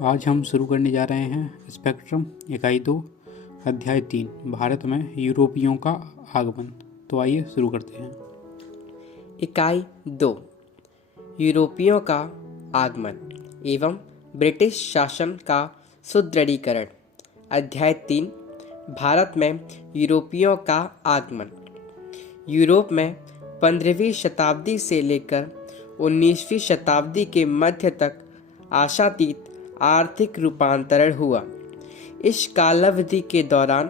आज हम शुरू करने जा रहे हैं स्पेक्ट्रम इकाई 2 अध्याय 3 भारत में यूरोपियों का आगमन। तो आइए शुरू करते हैं। इकाई 2 यूरोपियों का आगमन एवं ब्रिटिश शासन का सुदृढ़ीकरण। अध्याय 3 भारत में यूरोपियों का आगमन। यूरोप में 15वीं शताब्दी से लेकर 19वीं शताब्दी के मध्य तक आशातीत आर्थिक रूपांतरण हुआ। इस कालावधि के दौरान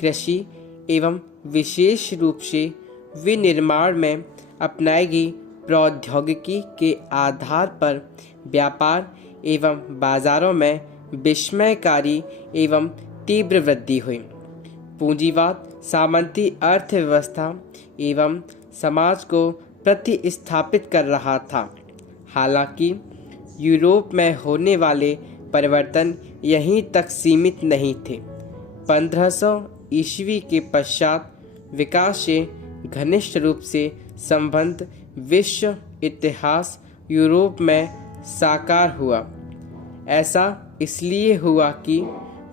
कृषि एवं विशेष रूप से विनिर्माण में अपनाई गई प्रौद्योगिकी के आधार पर व्यापार एवं बाजारों में विस्मयकारी एवं तीव्र वृद्धि हुई। पूंजीवाद सामंती अर्थव्यवस्था एवं समाज को प्रतिस्थापित कर रहा था। हालांकि यूरोप में होने वाले परिवर्तन यहीं तक सीमित नहीं थे। 1500 ईस्वी के पश्चात विकास से घनिष्ठ रूप से संबंध विश्व इतिहास यूरोप में साकार हुआ। ऐसा इसलिए हुआ कि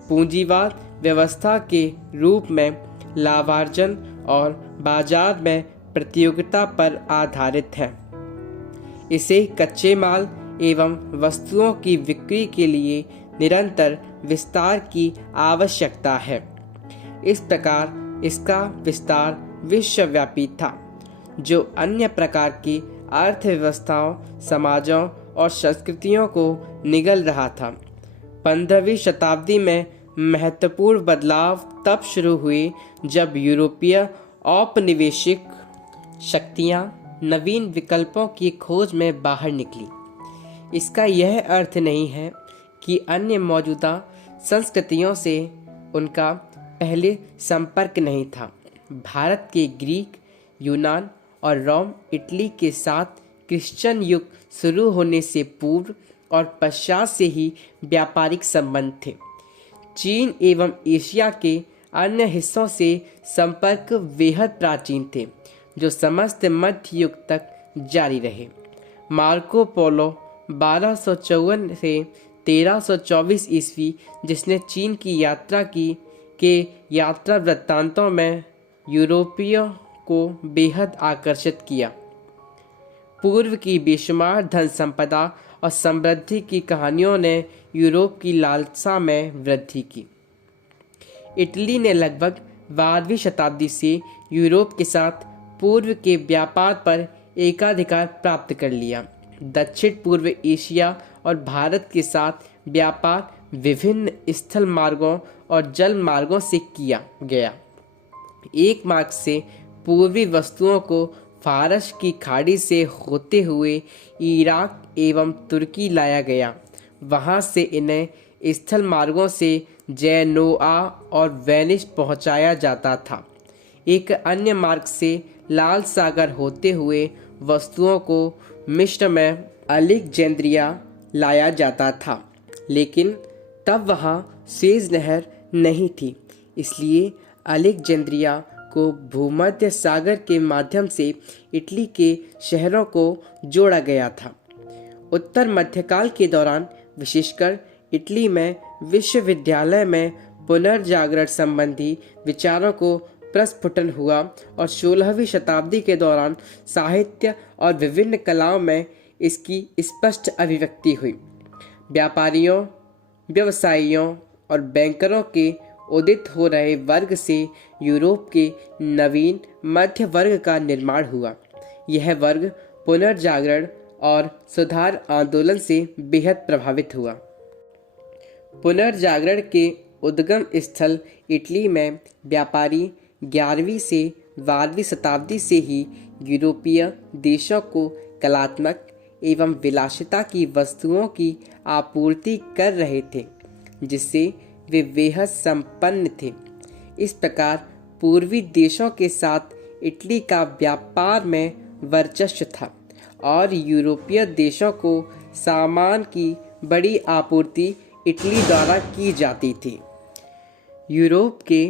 पूंजीवाद व्यवस्था के रूप में लाभार्जन और बाजार में प्रतियोगिता पर आधारित है। इसे कच्चे माल एवं वस्तुओं की बिक्री के लिए निरंतर विस्तार की आवश्यकता है। इस प्रकार इसका विस्तार विश्वव्यापी था, जो अन्य प्रकार की अर्थव्यवस्थाओं, समाजों और संस्कृतियों को निगल रहा था। 15वीं शताब्दी में महत्वपूर्ण बदलाव तब शुरू हुए जब यूरोपीय औपनिवेशिक शक्तियां नवीन विकल्पों की खोज में बाहर निकली। इसका यह अर्थ नहीं है कि अन्य मौजूदा संस्कृतियों से उनका पहले संपर्क नहीं था। भारत के ग्रीक, यूनान और रोम, इटली के साथ क्रिश्चियन युग शुरू होने से पूर्व और पश्चात से ही व्यापारिक संबंध थे। चीन एवं एशिया के अन्य हिस्सों से संपर्क बेहद प्राचीन थे, जो समस्त मध्य युग तक जारी रहे। मार्को पोलो 1254 से 1324 ईस्वी, जिसने चीन की यात्रा की के यात्रा वृत्तांतों में यूरोपियों को बेहद आकर्षित किया। पूर्व की बेशुमार धन संपदा और समृद्धि की कहानियों ने यूरोप की लालसा में वृद्धि की। इटली ने लगभग 12वीं शताब्दी से यूरोप के साथ पूर्व के व्यापार पर एकाधिकार प्राप्त कर लिया। दक्षिण पूर्व एशिया और भारत के साथ व्यापार विभिन्न स्थल मार्गों और जल मार्गों से किया गया। एक मार्ग से पूर्वी वस्तुओं को फारस की खाड़ी से होते हुए इराक एवं तुर्की लाया गया। वहां से इन्हें स्थल मार्गों से जेनोआ और वेनिस पहुंचाया जाता था। एक अन्य मार्ग से लाल सागर होते हुए वस्तुओं को मिस्र में अलेक्जेंद्रिया लाया जाता था, लेकिन तब वहां सुएज नहर नहीं थी, इसलिए अलेक्जेंद्रिया को भूमध्य सागर के माध्यम से इटली के शहरों को जोड़ा गया था। उत्तर मध्यकाल के दौरान विशेषकर इटली में विश्वविद्यालय में पुनर्जागरण संबंधी विचारों को प्रस्फुटन हुआ और 16वीं शताब्दी के दौरान साहित्य और विभिन्न कलाओं में इसकी स्पष्ट अभिव्यक्ति हुई। व्यापारियों, व्यवसायियों और बैंकरों के उदित हो रहे वर्ग से यूरोप के नवीन मध्य वर्ग का निर्माण हुआ। यह वर्ग पुनर्जागरण और सुधार आंदोलन से बेहद प्रभावित हुआ। पुनर्जागरण के उद्गम स्थल इटली में व्यापारी 11वीं से 12वीं शताब्दी से ही यूरोपीय देशों को कलात्मक एवं विलासिता की वस्तुओं की आपूर्ति कर रहे थे, जिससे वे बेहद संपन्न थे। इस प्रकार पूर्वी देशों के साथ इटली का व्यापार में वर्चस्व था और यूरोपीय देशों को सामान की बड़ी आपूर्ति इटली द्वारा की जाती थी। यूरोप के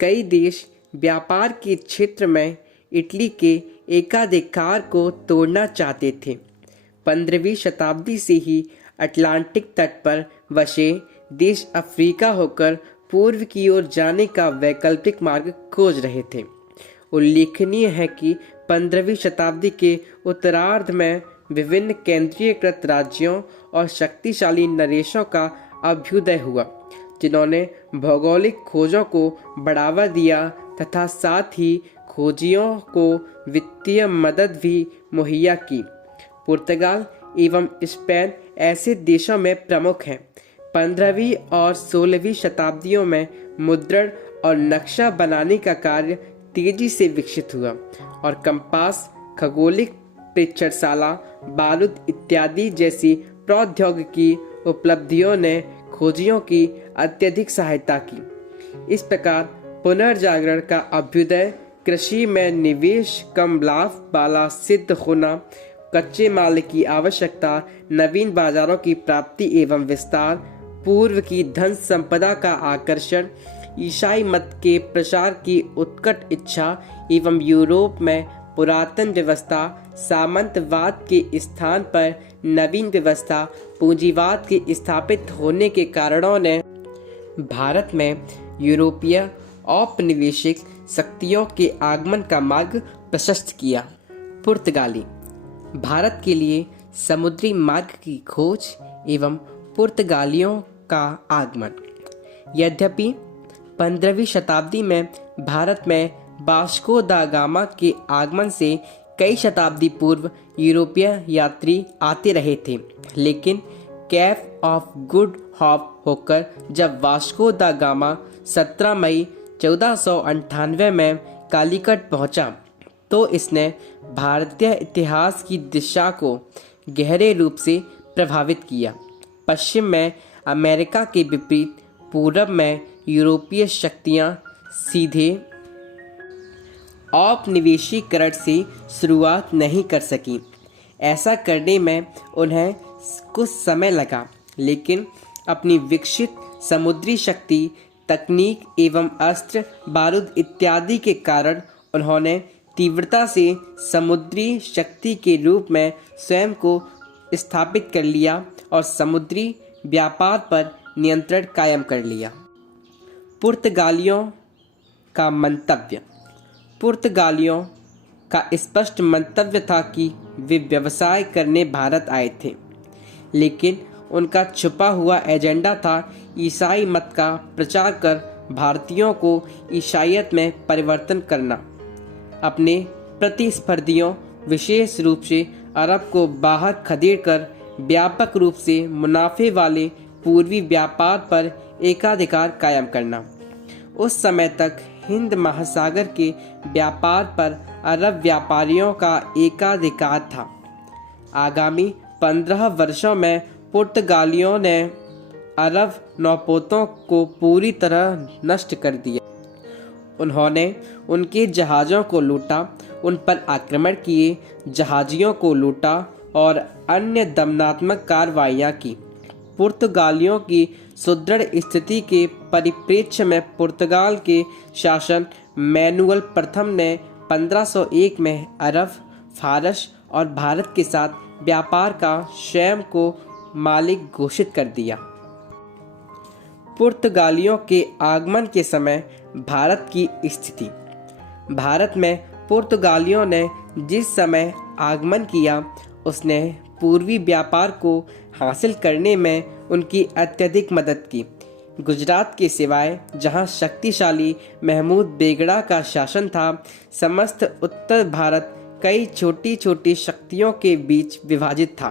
कई देश व्यापार के क्षेत्र में इटली के एकाधिकार को तोड़ना चाहते थे। 15वीं शताब्दी से ही अटलांटिक तट पर बसे देश अफ्रीका होकर पूर्व की ओर जाने का वैकल्पिक मार्ग खोज रहे थे। उल्लेखनीय है कि 15वीं शताब्दी के उत्तरार्ध में विभिन्न केंद्रीयकृत राज्यों और शक्तिशाली नरेशों का अभ्युदय हुआ, जिन्होंने भौगोलिक खोजों को बढ़ावा दिया तथा साथ ही खोजियों को वित्तीय मदद भी मुहैया की। पुर्तगाल एवं स्पेन ऐसे देशों में प्रमुख हैं। 15वीं और 16वीं शताब्दियों में मुद्रण और नक्शा बनाने का कार्य तेजी से विकसित हुआ और कंपास, खगोलिक प्रेक्षणशाला, बारूद इत्यादि जैसी प्रौद्योगिकी उपलब्धियों ने खोजियों की अत्यधिक सहायता की। इस प्रकार पुनर्जागरण का अभ्युदय, कृषि में निवेश कम लाभ वाला सिद्ध होना, कच्चे माल की आवश्यकता, नवीन बाजारों की प्राप्ति एवं विस्तार, पूर्व की धन संपदा का आकर्षण, ईसाई मत के प्रसार की उत्कट इच्छा एवं यूरोप में पुरातन व्यवस्था सामंतवाद के स्थान पर नवीन व्यवस्था पूंजीवाद के स्थापित होने के कारणों ने भारत में यूरोपीय औपनिवेशिक शक्तियों के आगमन का मार्ग प्रशस्त किया। पुर्तगाली भारत के लिए समुद्री मार्ग की खोज एवं पुर्तगालियों का आगमन। यद्यपि 15वीं शताब्दी में भारत में वास्को दा गामा के आगमन से कई शताब्दी पूर्व यूरोपीय यात्री आते रहे थे, लेकिन केप ऑफ गुड होप होकर जब वास्को दा गामा 17 मई 1498 में कालीकट पहुंचा, तो इसने भारतीय इतिहास की दिशा को गहरे रूप से प्रभावित किया। पश्चिम में अमेरिका के विपरीत पूरब में यूरोपीय शक्तियां सीधे औपनिवेशीकरण से शुरुआत नहीं कर सकी। ऐसा करने में उन्हें कुछ समय लगा, लेकिन अपनी विकसित समुद्री शक्ति, तकनीक एवं अस्त्र बारूद इत्यादि के कारण उन्होंने तीव्रता से समुद्री शक्ति के रूप में स्वयं को स्थापित कर लिया और समुद्री व्यापार पर नियंत्रण कायम कर लिया। पुर्तगालियों का मंतव्य। पुर्तगालियों का स्पष्ट मंतव्य था कि वे व्यवसाय करने भारत आए थे, लेकिन उनका छुपा हुआ एजेंडा था ईसाई मत का प्रचार कर भारतीयों को ईसाईयत में परिवर्तन करना। अपने प्रतिस्पर्धियों, विशेष रूप से अरब को बाहर खदेड़कर व्यापक रूप से मुनाफे वाले पूर्वी व्यापार पर एकाधिकार कायम करना। उस समय तक हिंद महासागर के व्यापार पर अरब व्यापारियों का एकाधिकार था। आगामी 15 वर्षों में पुर्तगालियों ने अरब नौपोतों को पूरी तरह नष्ट कर दिया। उन्होंने उनके जहाज़ों को लूटा, उन पर आक्रमण किए, जहाजियों को लूटा और अन्य दमनात्मक कार्रवाइयाँ की। पुर्तगालियों की सुदृढ़ स्थिति के परिप्रेक्ष्य में पुर्तगाल के शासक मैनुअल प्रथम ने 1501 में अरब, फारस और भारत के साथ व्यापार का स्वयं को मालिक घोषित कर दिया। पुर्तगालियों के आगमन के समय भारत की स्थिति। भारत में पुर्तगालियों ने जिस समय आगमन किया, उसने पूर्वी व्यापार को हासिल करने में उनकी अत्यधिक मदद की। गुजरात के सिवाय, जहां शक्तिशाली महमूद बेगड़ा का शासन था, समस्त उत्तर भारत कई छोटी छोटी शक्तियों के बीच विभाजित था।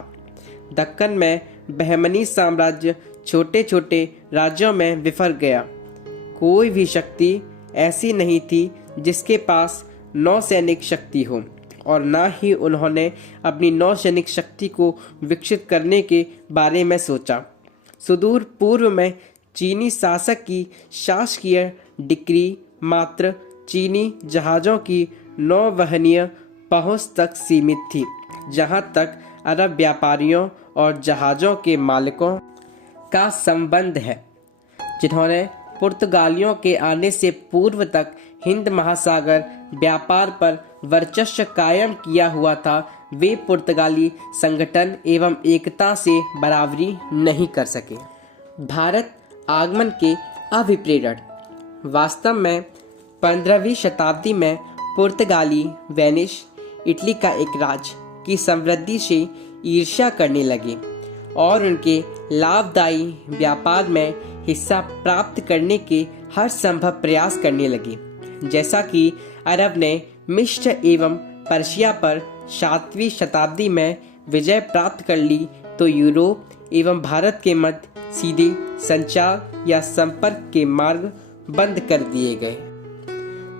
दक्कन में बहमनी साम्राज्य छोटे छोटे राज्यों में विफर गया। कोई भी शक्ति ऐसी नहीं थी जिसके पास नौसैनिक शक्ति हो, और न ही उन्होंने अपनी नौसैनिक शक्ति को विकसित करने के बारे में सोचा। सुदूर पूर्व में चीनी शासक की शासकीय डिक्री मात्र चीनी जहाज़ों की नौवहनीय पहुंच तक सीमित थी, जहां तक अरब व्यापारियों और जहाज़ों के मालिकों का संबंध है, जिन्होंने पुर्तगालियों के आने से पूर्व तक हिंद महासागर व्यापार पर वर्चस्व कायम किया हुआ था। वे पुर्तगाली संगठन एवं एकता से बराबरी नहीं कर सके। भारत आगमन के अभिप्रेरण। वास्तव में 15वीं शताब्दी में पुर्तगाली वेनिस, इटली का एक राज्य की समृद्धि से ईर्ष्या करने लगे और उनके लाभदायी व्यापार में हिस्सा प्राप्त करने के हर संभव प्रयास करने लगे। जैसा कि अरब ने मिस्र एवं पर्शिया पर 7वीं शताब्दी में विजय प्राप्त कर ली, तो यूरोप एवं भारत के मध्य सीधे संचार या संपर्क के मार्ग बंद कर दिए गए।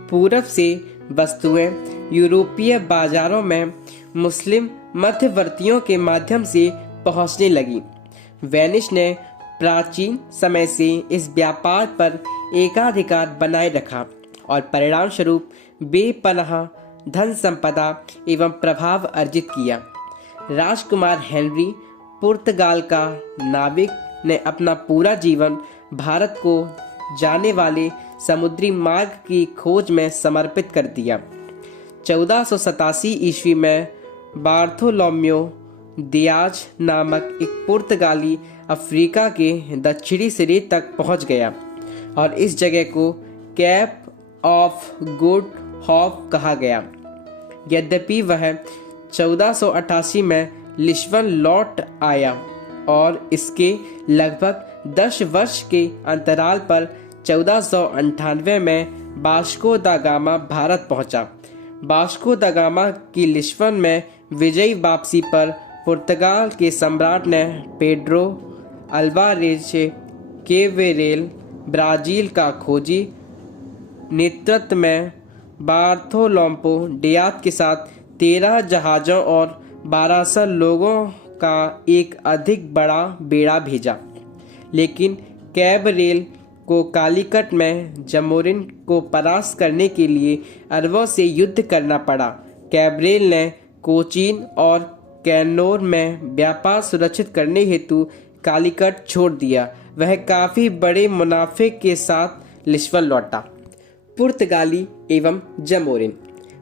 पूरब से वस्तुएं यूरोपीय बाजारों में मुस्लिम मध्यवर्तियों के माध्यम से पहुंचने लगी। वेनिस ने प्राचीन समय से इस व्यापार पर एकाधिकार बनाए रखा और परिणाम स्वरूप बेपनाह धन संपदा एवं प्रभाव अर्जित किया। राजकुमार हेनरी पुर्तगाल का नाविक ने अपना पूरा जीवन भारत को जाने वाले समुद्री मार्ग की खोज में समर्पित कर दिया। 1487 ईस्वी में बार्थोलोम्यो दियाज नामक एक पुर्तगाली अफ्रीका के दक्षिणी सिरे तक पहुंच गया और इस जगह को कैप ऑफ गुड होप कहा गया। यद्यपि वह 1488 में लिस्बन लौट आया और इसके लगभग 10 वर्ष के अंतराल पर 1498 में वास्को दा गामा भारत पहुंचा। वास्को दा गामा की लिस्बन में विजयी वापसी पर पुर्तगाल के सम्राट ने पेड्रो अल्वारेज कैवेरेल ब्राजील का खोजी नेतृत्व में बार्थोलोम्पो डियाज के साथ 13 जहाज़ों और 1200 लोगों का एक अधिक बड़ा बेड़ा भेजा, लेकिन कैबरेल को कालीकट में जमोरिन को परास्त करने के लिए अरबों से युद्ध करना पड़ा। कैबरेल ने कोचीन और कैनोर में व्यापार सुरक्षित करने हेतु कालीकट छोड़ दिया। वह काफ़ी बड़े मुनाफे के साथ लिस्बन लौटा। पुर्तगाली एवं जमोरिन।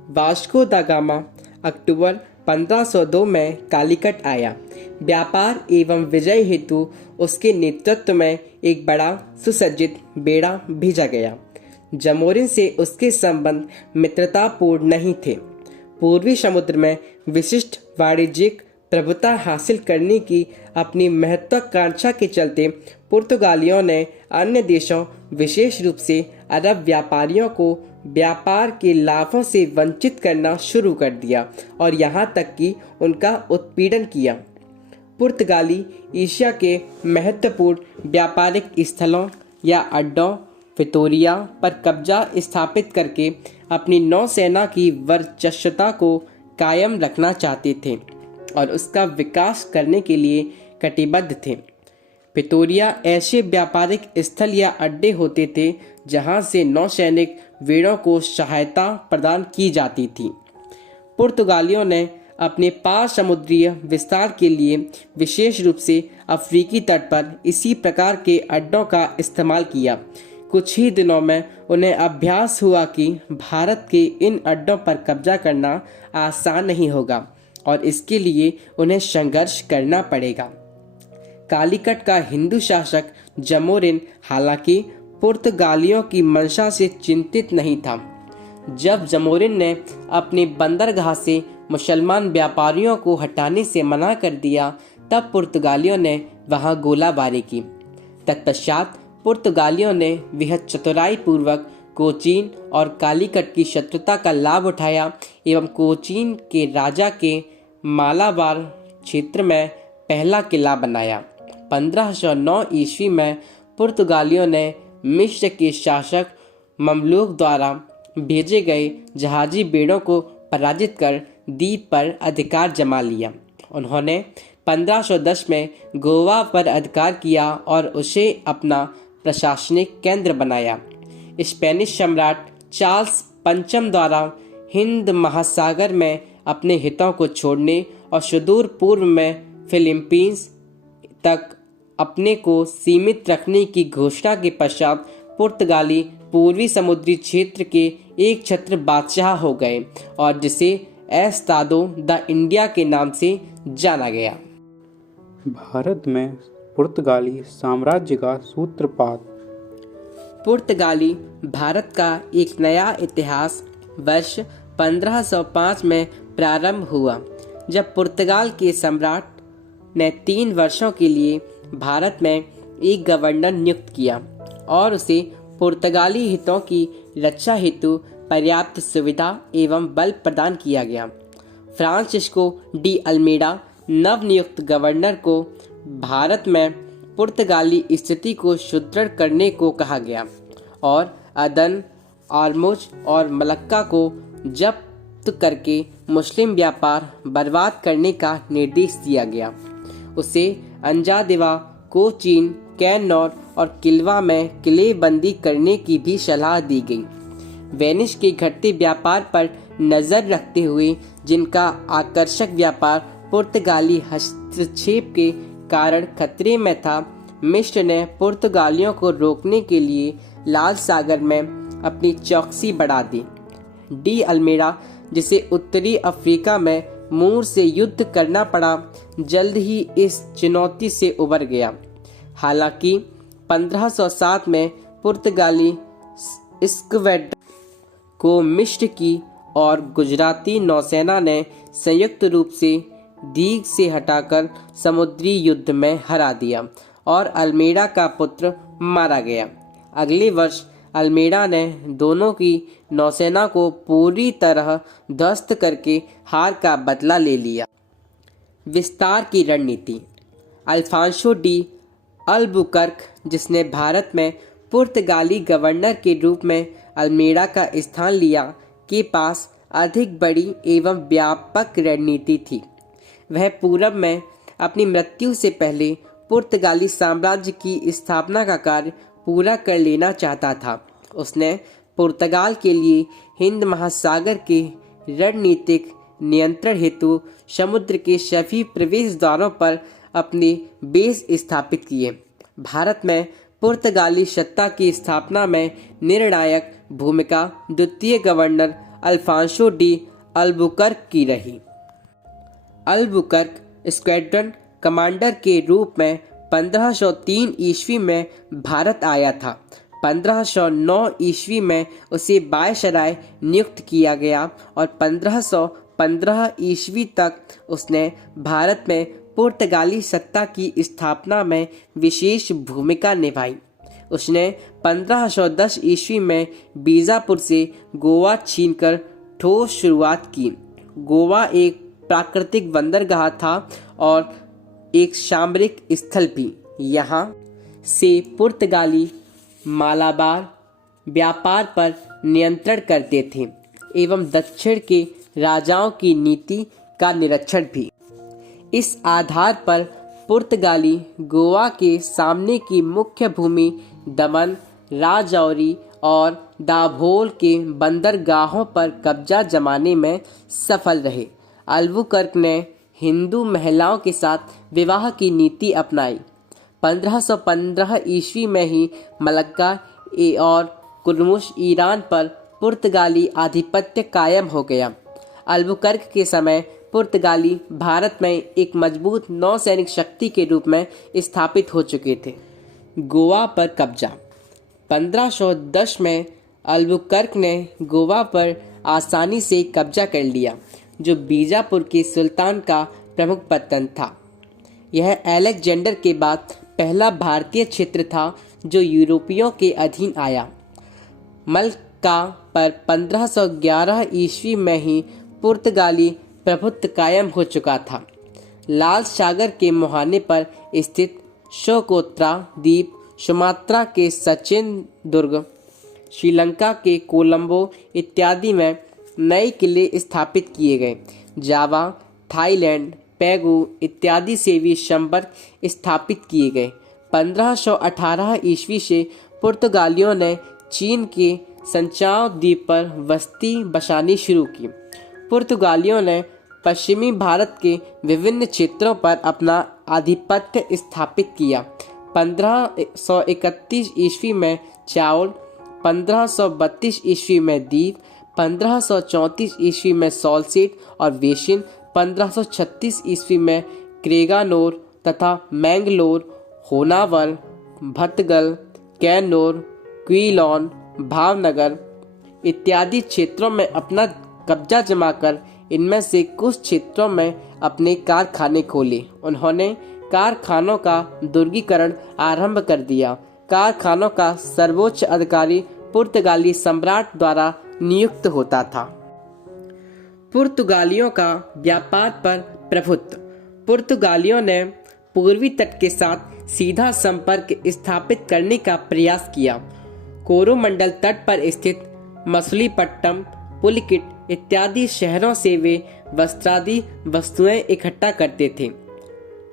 वास्को दा गामा अक्टूबर 1502 में कालीकट आया। व्यापार एवं विजय हेतु उसके नेतृत्व में एक बड़ा सुसज्जित बेड़ा भेजा गया। जमोरिन से उसके संबंध मित्रतापूर्ण नहीं थे। पूर्वी समुद्र में विशिष्ट वाणिज्यिक प्रभुता हासिल करने की अपनी महत्वाकांक्षा के चलते पुर्तगालियों ने अन्य देशों, विशेष रूप से अरब व्यापारियों को व्यापार के लाभों से वंचित करना शुरू कर दिया और यहाँ तक कि उनका उत्पीड़न किया। पुर्तगाली एशिया के महत्वपूर्ण व्यापारिक स्थलों या अड्डों विक्टोरिया पर कब्जा स्थापित करके अपनी नौसेना की वर्चस्वता को कायम रखना चाहते थे और उसका विकास करने के लिए कटिबद्ध थे। विक्टोरिया ऐसे व्यापारिक स्थल या अड्डे होते थे जहां से नौसैनिक वीरों को सहायता प्रदान की जाती थी। पुर्तगालियों ने अपने पार समुद्रीय विस्तार के लिए विशेष रूप से अफ्रीकी तट पर इसी प्रकार के अड्डों का इस्तेमाल किया। कुछ ही दिनों में उन्हें अभ्यास हुआ कि भारत के इन अड्डों पर कब्जा करना आसान नहीं होगा और इसके लिए उन्हें संघर्ष करना पड़ेगा। कालीकट का हिंदू शासक जमोरिन हालांकि पुर्तगालियों की मंशा से चिंतित नहीं था। जब जमोरिन ने अपनी बंदरगाह से मुसलमान व्यापारियों को हटाने से मना कर दिया, तब पुर्तगालियों ने वहां गोलाबारी की। तत्पश्चात पुर्तगालियों ने बेहद चतुराई पूर्वक कोचीन और कालीकट की शत्रुता का लाभ उठाया एवं कोचीन के राजा के मालाबार क्षेत्र में पहला किला बनाया। 1509 ईस्वी में पुर्तगालियों ने मिस्र के शासक ममलूक द्वारा भेजे गए जहाजी बेड़ों को पराजित कर द्वीप पर अधिकार जमा लिया। उन्होंने 1510 में गोवा पर अधिकार किया और उसे अपना प्रशासनिक केंद्र बनाया। स्पेनिश सम्राट चार्ल्स पंचम द्वारा हिंद महासागर में अपने हितों को छोड़ने और सुदूर पूर्व में फिलीपींस तक अपने को सीमित रखने की घोषणा के पश्चात पुर्तगाली पूर्वी समुद्री क्षेत्र के एक छत्र बादशाह हो गए और जिसे एस्तादो द इंडिया के नाम से जाना गया। भारत में पुर्तगाली साम्राज्य का सूत्रपात। पुर्तगाली भारत का एक नया इतिहास वर्ष 1505 में प्रारंभ हुआ, जब पुर्तगाल के सम्राट ने 3 वर्षों के लिए भारत में एक गवर्नर नियुक्त किया और उसे पुर्तगाली हितों की रक्षा हेतु पर्याप्त सुविधा एवं बल प्रदान किया गया। फ्रांसिस्को डी अल्मेडा नवनियुक्त गवर्नर को भारत में पुर्तगाली स्थिति को सुदृढ़ करने को कहा गया और अदन, ऑर्मुज और मलक्का को जब्त करके मुस्लिम व्यापार बर्बाद करने का निर्देश दिया गया। उसे अंजादेवा, कोचीन, कैन्नौर और किलवा में किलेबंदी करने की भी सलाह दी गई। वेनिस के घटते व्यापार पर नज़र रखते हुए, जिनका आकर्षक व्यापार पुर्तगाली हस्तक्षेप के कारण खतरे में था, मिस्र ने पुर्तगालियों को रोकने के लिए लाल सागर में अपनी चौकसी बढ़ा दी। डी अल्मेडा, जिसे उत्तरी अफ्रीका में मूर से युद्ध करना पड़ा, जल्द ही इस चुनौती से उबर गया। हालांकि 1507 में पुर्तगाली स्क्वैड्रन को मिस्र की और गुजराती नौसेना ने संयुक्त रूप से दीघ से हटाकर समुद्री युद्ध में हरा दिया और अल्मेडा का पुत्र मारा गया। अगले वर्ष अल्मेडा ने दोनों की नौसेना को पूरी तरह ध्वस्त करके हार का बदला ले लिया। विस्तार की रणनीति। अल्फांसो डी अल्बुकर्क, जिसने भारत में पुर्तगाली गवर्नर के रूप में अल्मेडा का स्थान लिया, के पास अधिक बड़ी एवं व्यापक रणनीति थी। वह पूरब में अपनी मृत्यु से पहले पुर्तगाली साम्राज्य की स्थापना का कार्य पूरा कर लेना चाहता था। उसने पुर्तगाल के लिए हिंद महासागर के रणनीतिक नियंत्रण हेतु समुद्र के सभी प्रवेश द्वारों पर अपने बेस स्थापित किए। भारत में पुर्तगाली सत्ता की स्थापना में निर्णायक भूमिका द्वितीय गवर्नर अल्फांसो डी अल्बुकर्क की रही। अल्बुकर्क स्क्वाड्रन कमांडर के रूप में 1503 ईस्वी में भारत आया था। 1509 ईस्वी में उसे वायसराय नियुक्त किया गया और 1515 ईस्वी तक उसने भारत में पुर्तगाली सत्ता की स्थापना में विशेष भूमिका निभाई। उसने 1510 ईस्वी में बीजापुर से गोवा छीनकर ठोस शुरुआत की। गोवा एक प्राकृतिक बंदरगाह था और एक सामरिक स्थल भी। यहाँ से पुर्तगाली मालाबार व्यापार पर नियंत्रण करते थे एवं दक्षिण के राजाओं की नीति का निरीक्षण भी। इस आधार पर पुर्तगाली गोवा के सामने की मुख्य भूमि दमन, राजौरी और दाभोल के बंदरगाहों पर कब्जा जमाने में सफल रहे। अल्बुकर्क ने हिंदू महिलाओं के साथ विवाह की नीति अपनाई। 1515 ईस्वी में ही मलक्का और कुर्मुश ईरान पर पुर्तगाली आधिपत्य कायम हो गया। अल्बुकर्क के समय पुर्तगाली भारत में एक मजबूत नौसैनिक शक्ति के रूप में स्थापित हो चुके थे। गोवा पर कब्जा। 1510 में अल्बुकर्क ने गोवा पर आसानी से कब्जा कर लिया, जो बीजापुर के सुल्तान का प्रमुख पत्तन था। यह अलेक्जेंडर के बाद पहला भारतीय क्षेत्र था जो यूरोपियों के अधीन आया। मलक्का पर 1511 ईस्वी में ही पुर्तगाली प्रभुत्व कायम हो चुका था। लाल सागर के मुहाने पर स्थित सोकोत्रा द्वीप, सुमात्रा के सचिन दुर्ग, श्रीलंका के कोलंबो इत्यादि में नए किले स्थापित किए गए। जावा, थाईलैंड, पेगू इत्यादि से भी संपर्क स्थापित किए गए। 1518 ईस्वी से पुर्तगालियों ने चीन के संचाव द्वीप पर बस्ती बसानी शुरू की। पुर्तगालियों ने पश्चिमी भारत के विभिन्न क्षेत्रों पर अपना आधिपत्य स्थापित किया। 1531 ईस्वी में चावल, 1532 ईस्वी में दीव, 1534 ईस्वी में सॉल्सेट और वेशिन, 1536 ईस्वी में क्रेगानोर तथा मैंगलोर, होनावर, भतगल, कैनोर, क्विलोन, भावनगर इत्यादि क्षेत्रों में अपना कब्जा जमाकर इनमें से कुछ क्षेत्रों में अपने कारखाने खोले। उन्होंने कारखानों का दुर्गीकरण आरंभ कर दिया। कारखानों का सर्वोच्च अधिकारी पुर्तगाली सम्राट द्वारा नियुक्त होता था। पुर्तगालियों का व्यापार पर प्रभुत्व। पुर्तगालियों ने पूर्वी तट के साथ सीधा संपर्क स्थापित करने का प्रयास किया। कोरोमंडल तट पर स्थित मछलीपट्टनम, पुलिकिट इत्यादि शहरों से वे वस्त्रादि वस्तुएं इकट्ठा करते थे।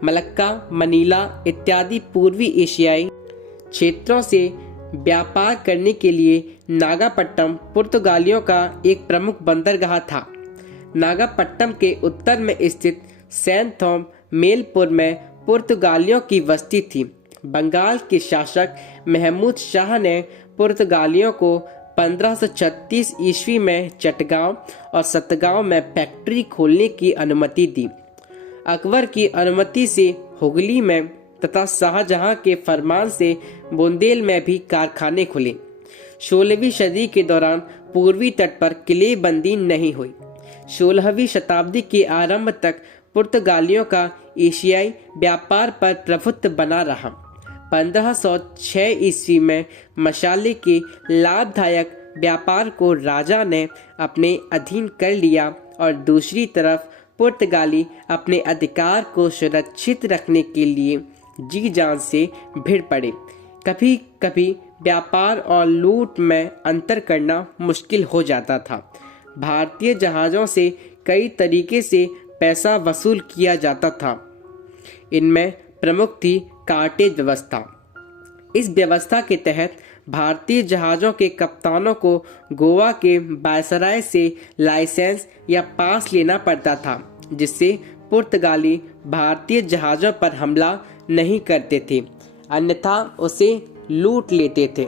मलक्का, मनीला इत्यादि पूर्वी एशियाई क्षेत्रों से व्यापार करने के लिए नागापट्टनम पुर्तगालियों का एक प्रमुख बंदरगाह था। नागापट्टनम के उत्तर में स्थित सैंत थॉम मेलपुर में पुर्तगालियों की बस्ती थी। बंगाल के शासक महमूद शाह ने पुर्तगालियों को 1536 ईस्वी में चटगांव और सतगांव में फैक्ट्री खोलने की अनुमति दी। अकबर की अनुमति से हुगली में तथा शाहजहां के फरमान से बुंदेल में भी कारखाने खुले। 16वीं सदी के दौरान पूर्वी तट पर किलेबंदी नहीं हुई। 16वीं शताब्दी के आरंभ तक पुर्तगालियों का एशियाई व्यापार पर प्रभुत्व बना रहा। 1506 ईस्वी में मसाले के लाभदायक व्यापार को राजा ने अपने अधीन कर लिया और दूसरी तरफ पुर्तगाली अपने अधिकार को सुरक्षित रखने के लिए जी जान से भिड़ पड़े। कभी कभी व्यापार और लूट में अंतर करना मुश्किल हो जाता था। भारतीय जहाज़ों से कई तरीके से पैसा वसूल किया जाता था। इनमें प्रमुख थी कार्टेज व्यवस्था। इस व्यवस्था के तहत भारतीय जहाज़ों के कप्तानों को गोवा के वायसराय से लाइसेंस या पास लेना पड़ता था, जिससे पुर्तगाली भारतीय जहाज़ों पर हमला नहीं करते थे, अन्यथा उसे लूट लेते थे।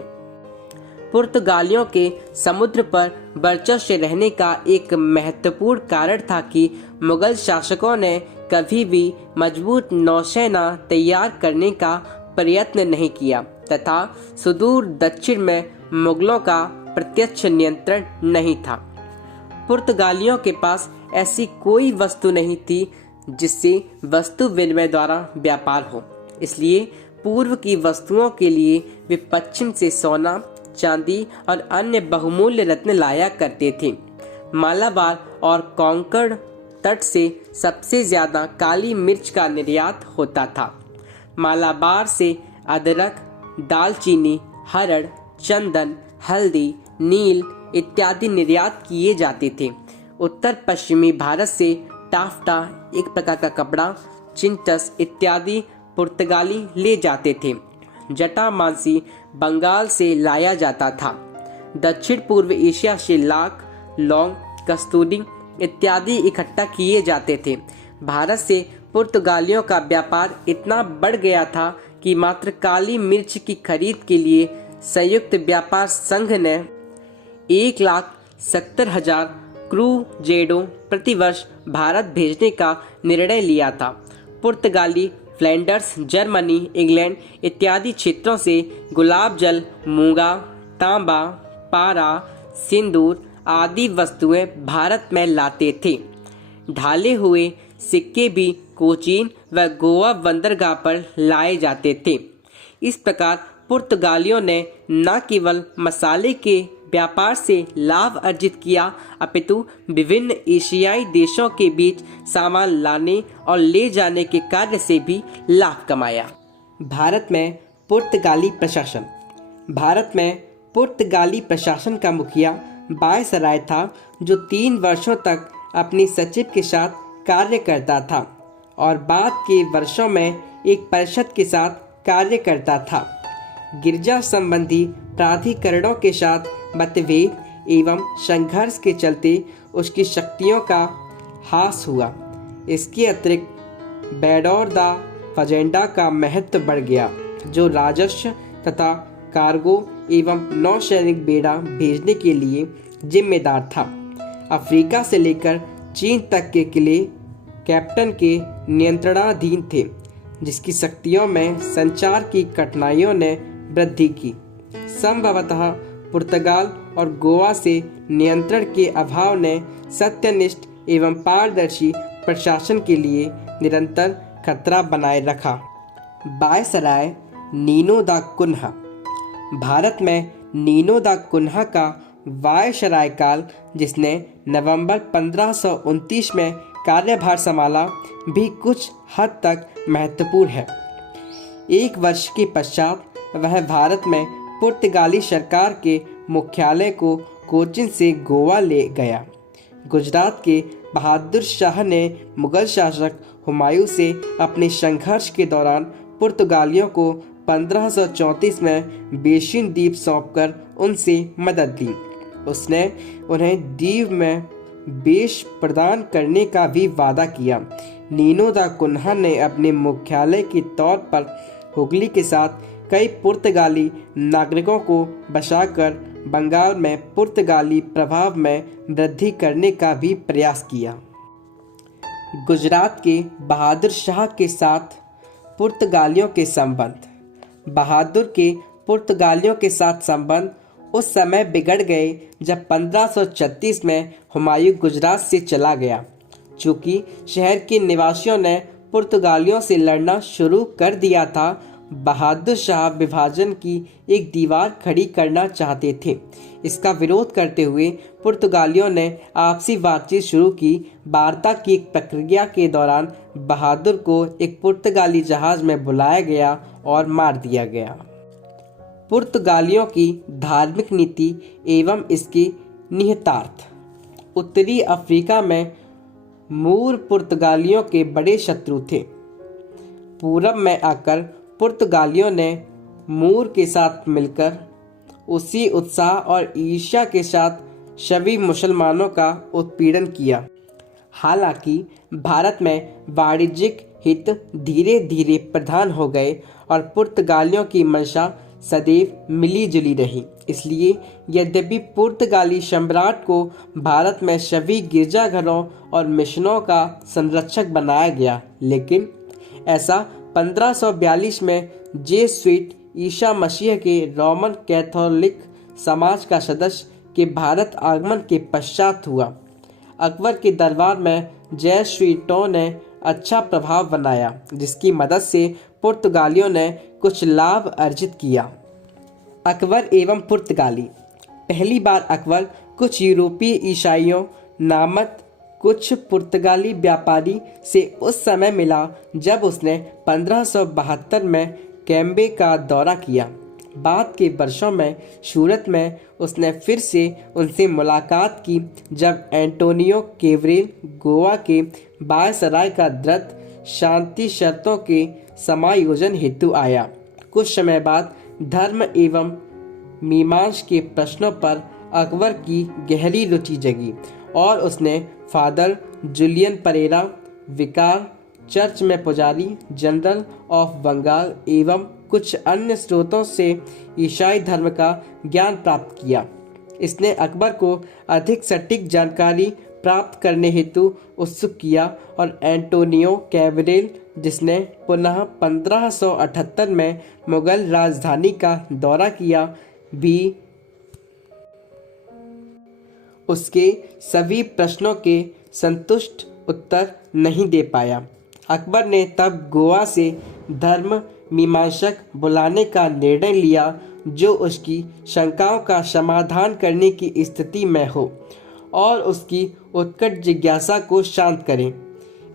पुर्तगालियों के समुद्र पर वर्चस्व रहने का एक महत्वपूर्ण कारण था कि मुगल शासकों ने कभी भी मजबूत नौसेना तैयार करने का प्रयत्न नहीं किया तथा सुदूर दक्षिण में मुगलों का प्रत्यक्ष नियंत्रण नहीं था। पुर्तगालियों के पास ऐसी कोई वस्तु नहीं थी जिससे वस्तु विनिमय द्वारा व्यापार हो, इसलिए पूर्व की वस्तुओं के लिए वे पश्चिम से सोना, चांदी और अन्य बहुमूल्य रत्न लाया करते थे। मालाबार और कोंकण तट से सबसे ज्यादा काली मिर्च का निर्यात होता था। मालाबार से अदरक, दालचीनी, हरड़, चंदन, हल्दी, नील इत्यादि निर्यात किए जाते थे। उत्तर पश्चिमी भारत से टाफ्टा, एक प्रकार का कपड़ा, चिंटस इत्यादि पुर्तगाली ले जाते थे। जटामांसी बंगाल से लाया जाता था। दक्षिण पूर्व एशिया से लाख, लौंग, कस्तूरी इत्यादि इकट्ठा किए जाते थे। भारत से पुर्तगालियों का व्यापार इतना बढ़ गया था कि मात्र काली मिर्च की खरीद के लिए संयुक्त व्यापार संघ ने 1,70,000 क्रूजेडो प्रतिवर्ष भारत भेजने का निर्णय लिया था। पुर्तगाली फ्लैंडर्स, जर्मनी, इंग्लैंड इत्यादि क्षेत्रों से गुलाब जल, मूंगा, तांबा, पारा, सिंदूर आदि वस्तुएं भारत में लाते थे। ढाले हुए सिक्के भी कोचीन व गोवा बंदरगाह पर लाए जाते थे। इस प्रकार पुर्तगालियों ने न केवल मसाले के व्यापार से लाभ अर्जित किया, अपितु विभिन्न एशियाई देशों के बीच सामान लाने और ले जाने के कार्य से भी लाभ कमाया। भारत में पुर्तगाली प्रशासन। भारत में पुर्तगाली प्रशासन का मुखिया वायसराय था, जो 3 वर्षों तक अपनी सचिव के साथ कार्य करता था और बाद के वर्षों में एक परिषद के साथ कार्य करता था। गिरजा संबंधी प्राधिकरणों के साथ मतभेद एवं संघर्ष के चलते उसकी शक्तियों का ह्रास हुआ। इसके अतिरिक्त बैडोर द फजेंडा का महत्व बढ़ गया, जो राजस्व तथा कार्गो एवं नौसैनिक बेड़ा भेजने के लिए जिम्मेदार था। अफ्रीका से लेकर चीन तक के किले कैप्टन के नियंत्रणाधीन थे, जिसकी शक्तियों में संचार की कठिनाइयों ने वृद्धि की। संभवतः पुर्तगाल और गोवा से नियंत्रण के अभाव ने सत्यनिष्ठ एवं पारदर्शी प्रशासन के लिए निरंतर खतरा बनाए रखा। वायसराय नीनो दा कुन्हा। भारत में नीनो दा कुन्हा का वायसराय काल, जिसने नवंबर 1529 में कार्यभार संभाला, भी कुछ हद तक महत्वपूर्ण है। एक वर्ष के पश्चात वह भारत में पुर्तगाली सरकार के मुख्यालय को कोचिन से गोवा ले गया। गुजरात के बहादुर शाह ने मुगल शासक हुमायूं से अपने संघर्ष के दौरान पुर्तगालियों को 1534 में बेशिन द्वीप सौंपकर उनसे मदद ली। उसने उन्हें द्वीप में बेश प्रदान करने का भी वादा किया। नीनो दा कुन्हा ने अपने मुख्यालय के तौर पर हुगली के साथ कई पुर्तगाली नागरिकों को बसाकर बंगाल में पुर्तगाली प्रभाव में वृद्धि करने का भी प्रयास किया। गुजरात के बहादुर शाह के साथ पुर्तगालियों के संबंध। बहादुर के पुर्तगालियों के साथ संबंध उस समय बिगड़ गए जब 1536 में हुमायूं गुजरात से चला गया। चूँकि शहर के निवासियों ने पुर्तगालियों से लड़ना शुरू कर दिया था, बहादुर शाह विभाजन की एक दीवार खड़ी करना चाहते थे। इसका विरोध करते हुए पुर्तगालियों ने आपसी बातचीत शुरू की। वार्ता की एक प्रक्रिया के दौरान बहादुर को एक पुर्तगाली जहाज में बुलाया गया और मार दिया गया। पुर्तगालियों की धार्मिक नीति एवं इसके निहितार्थ। उत्तरी अफ्रीका में मूर पुर्तगालियों के बड़े शत्रु थे। पूरब में आकर पुर्तगालियों ने मूर के साथ मिलकर उसी उत्साह और ईर्ष्या के साथ सभी मुसलमानों का उत्पीड़न किया। हालांकि भारत में वाणिज्यिक हित धीरे धीरे प्रधान हो गए और पुर्तगालियों की मंशा सदैव मिली जुली रही। इसलिए यद्यपि पुर्तगाली सम्राट को भारत में सभी गिरजाघरों और मिशनों का संरक्षक बनाया गया, लेकिन ऐसा 1542 में जेसुइट ईसा मसीह के रोमन कैथोलिक समाज का सदस्य के भारत आगमन के पश्चात हुआ। अकबर के दरबार में जेसुइटों ने अच्छा प्रभाव बनाया, जिसकी मदद से पुर्तगालियों ने कुछ लाभ अर्जित किया। अकबर एवं पुर्तगाली। पहली बार अकबर कुछ यूरोपीय ईसाइयों नामक कुछ पुर्तगाली व्यापारी से उस समय मिला जब उसने 1572 में कैम्बे का दौरा किया। बाद के वर्षों में सूरत में उसने फिर से उनसे मुलाकात की जब एंटोनियो कैब्रेल गोवा के वायसराय का दृढ़ शांति शर्तों के समायोजन हेतु आया। कुछ समय बाद धर्म एवं मीमांसा के प्रश्नों पर अकबर की गहरी रुचि जगी और उसने फादर जूलियन परेरा, विकार, चर्च में पुजारी जनरल ऑफ बंगाल एवं कुछ अन्य स्रोतों से ईसाई धर्म का ज्ञान प्राप्त किया। इसने अकबर को अधिक सटीक जानकारी प्राप्त करने हेतु उत्सुक किया और एंटोनियो कैब्रेल, जिसने पुनः 1578 में मुगल राजधानी का दौरा किया, भी उसके सभी प्रश्नों के संतुष्ट उत्तर नहीं दे पाया। अकबर ने तब गोवा से धर्म मीमांसक बुलाने का निर्णय लिया जो उसकी शंकाओं का समाधान करने की स्थिति में हो और उसकी उत्कट जिज्ञासा को शांत करें।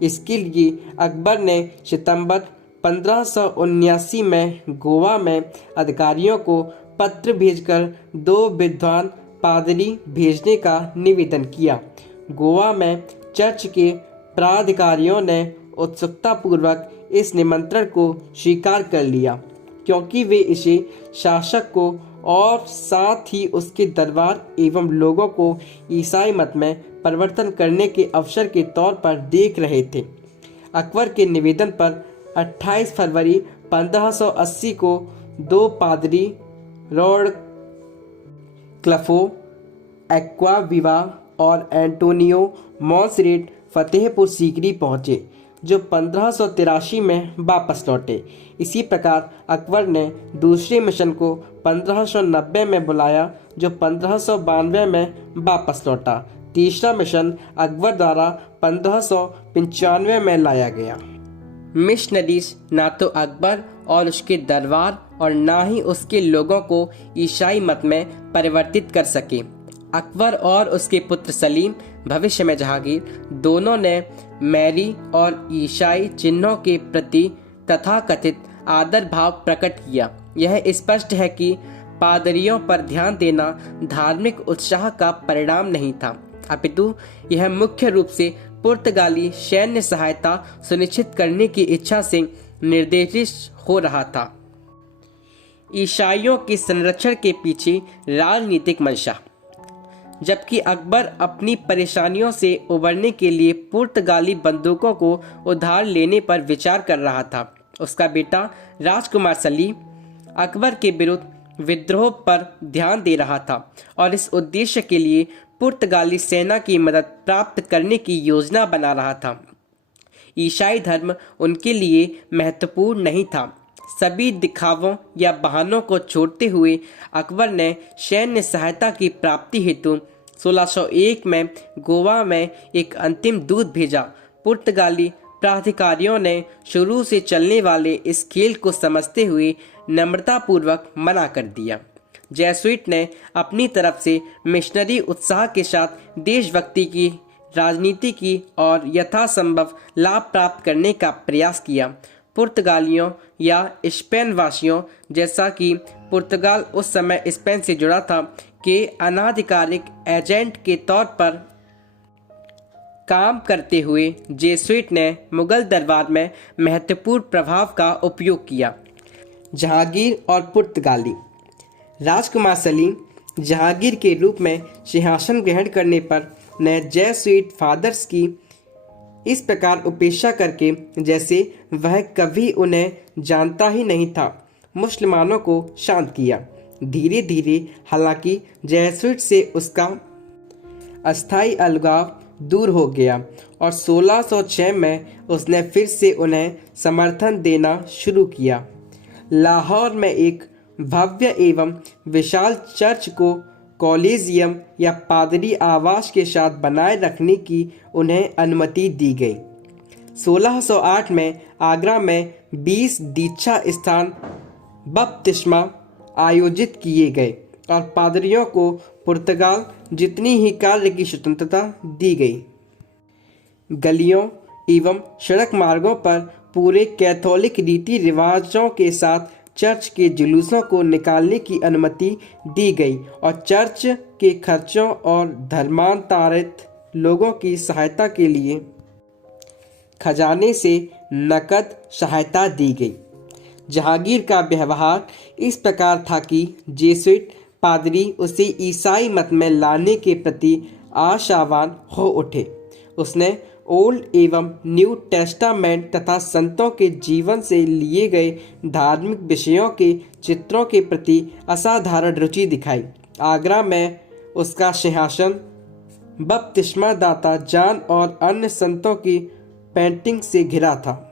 इसके लिए अकबर ने सितंबर 1579 में गोवा में अधिकारियों को पत्र भेजकर 2 विद्वान पादरी भेजने का निवेदन किया। गोवा में चर्च के प्राधिकारियों ने उत्सुकतापूर्वक इस निमंत्रण को स्वीकार कर लिया, क्योंकि वे इसे शासक को और साथ ही उसके दरबार एवं लोगों को ईसाई मत में परिवर्तन करने के अवसर के तौर पर देख रहे थे। अकबर के निवेदन पर 28 फरवरी 1580 को 2 पादरी रॉड क्लफो, एक्वाविवा और एंटोनियो मॉन्सरेट फतेहपुर सीकरी पहुँचे, जो 1583 में वापस लौटे। इसी प्रकार अकबर ने दूसरे मिशन को 1590 में बुलाया, जो 1592 में वापस लौटा। तीसरा मिशन अकबर द्वारा 1595 में लाया गया। मिशनरीज ना तो अकबर और उसके दरबार और ना ही उसके लोगों को ईसाई मत में परिवर्तित कर सके। अकबर और उसके पुत्र सलीम, भविष्य में जहांगीर, दोनों ने मैरी और ईसाई चिन्हों के प्रति तथाकथित आदर भाव प्रकट किया। यह स्पष्ट है कि पादरियों पर ध्यान देना धार्मिक उत्साह का परिणाम नहीं था, अपितु यह मुख्य रूप से पुर्तगाली सैन्य सहायता सुनिश्चित करने की इच्छा से निर्देशित हो रहा था। ईसाइयों के संरक्षण के पीछे राजनीतिक मंशा। जबकि अकबर अपनी परेशानियों से उबरने के लिए पुर्तगाली बंदूकों को उधार लेने पर विचार कर रहा था, उसका बेटा राजकुमार सलीम अकबर के विरुद्ध विद्रोह पर ध्यान दे रहा था और इस उद्देश्य के लिए पुर्तगाली सेना की मदद प्राप्त करने की योजना बना रहा था। ईसाई धर्म उनके लिए महत्वपूर्ण नहीं था। सभी दिखावों या बहानों को छोड़ते हुए अकबर ने सैन्य सहायता की प्राप्ति हेतु 1601 में गोवा में एक अंतिम दूत भेजा। पुर्तगाली प्राधिकारियों ने शुरू से चलने वाले इस खेल को समझते हुए नम्रतापूर्वक मना कर दिया। जेसुइट ने अपनी तरफ से मिशनरी उत्साह के साथ देशभक्ति की, राजनीति की और यथासंभव लाभ प्राप्त करने का प्रयास किया। पुर्तगालियों या स्पेन वासियों, जैसा कि पुर्तगाल उस समय स्पेन से जुड़ा था, के अनाधिकारिक एजेंट के तौर पर काम करते हुए जेसुइट ने मुगल दरबार में महत्वपूर्ण प्रभाव का उपयोग किया। जहांगीर और पुर्तगाली। राजकुमार सलीम जहांगीर के रूप में सिंहासन ग्रहण करने पर ने जेसुइट फादर्स की इस प्रकार उपेक्षा करके जैसे वह कभी उन्हें जानता ही नहीं था, मुसलमानों को शांत किया। धीरे धीरे हालांकि जेसुइट से उसका अस्थायी अलगाव दूर हो गया और 1606 में उसने फिर से उन्हें समर्थन देना शुरू किया। लाहौर में एक भव्य एवं विशाल चर्च को कॉलेजियम या पादरी आवास के साथ बनाए रखने की उन्हें अनुमति दी गई। 1608 में आगरा में 20 दीक्षा स्थान बपतिस्मा आयोजित किए गए और पादरियों को पुर्तगाल जितनी ही कार्य की स्वतंत्रता दी गई। गलियों एवं सड़क मार्गों पर पूरे कैथोलिक रीति रिवाजों के साथ चर्च के जुलूसों को निकालने की अनुमति दी गई और चर्च के खर्चों और धर्मांतरित लोगों की सहायता के लिए खजाने से नकद सहायता दी गई। जहांगीर का व्यवहार इस प्रकार था कि जेसुइट पादरी उसे ईसाई मत में लाने के प्रति आशावान हो उठे। उसने ओल्ड एवं न्यू टेस्टामेंट तथा संतों के जीवन से लिए गए धार्मिक विषयों के चित्रों के प्रति असाधारण रुचि दिखाई। आगरा में उसका सिंहासन बपतिस्मा दाता जॉन और अन्य संतों की पेंटिंग से घिरा था।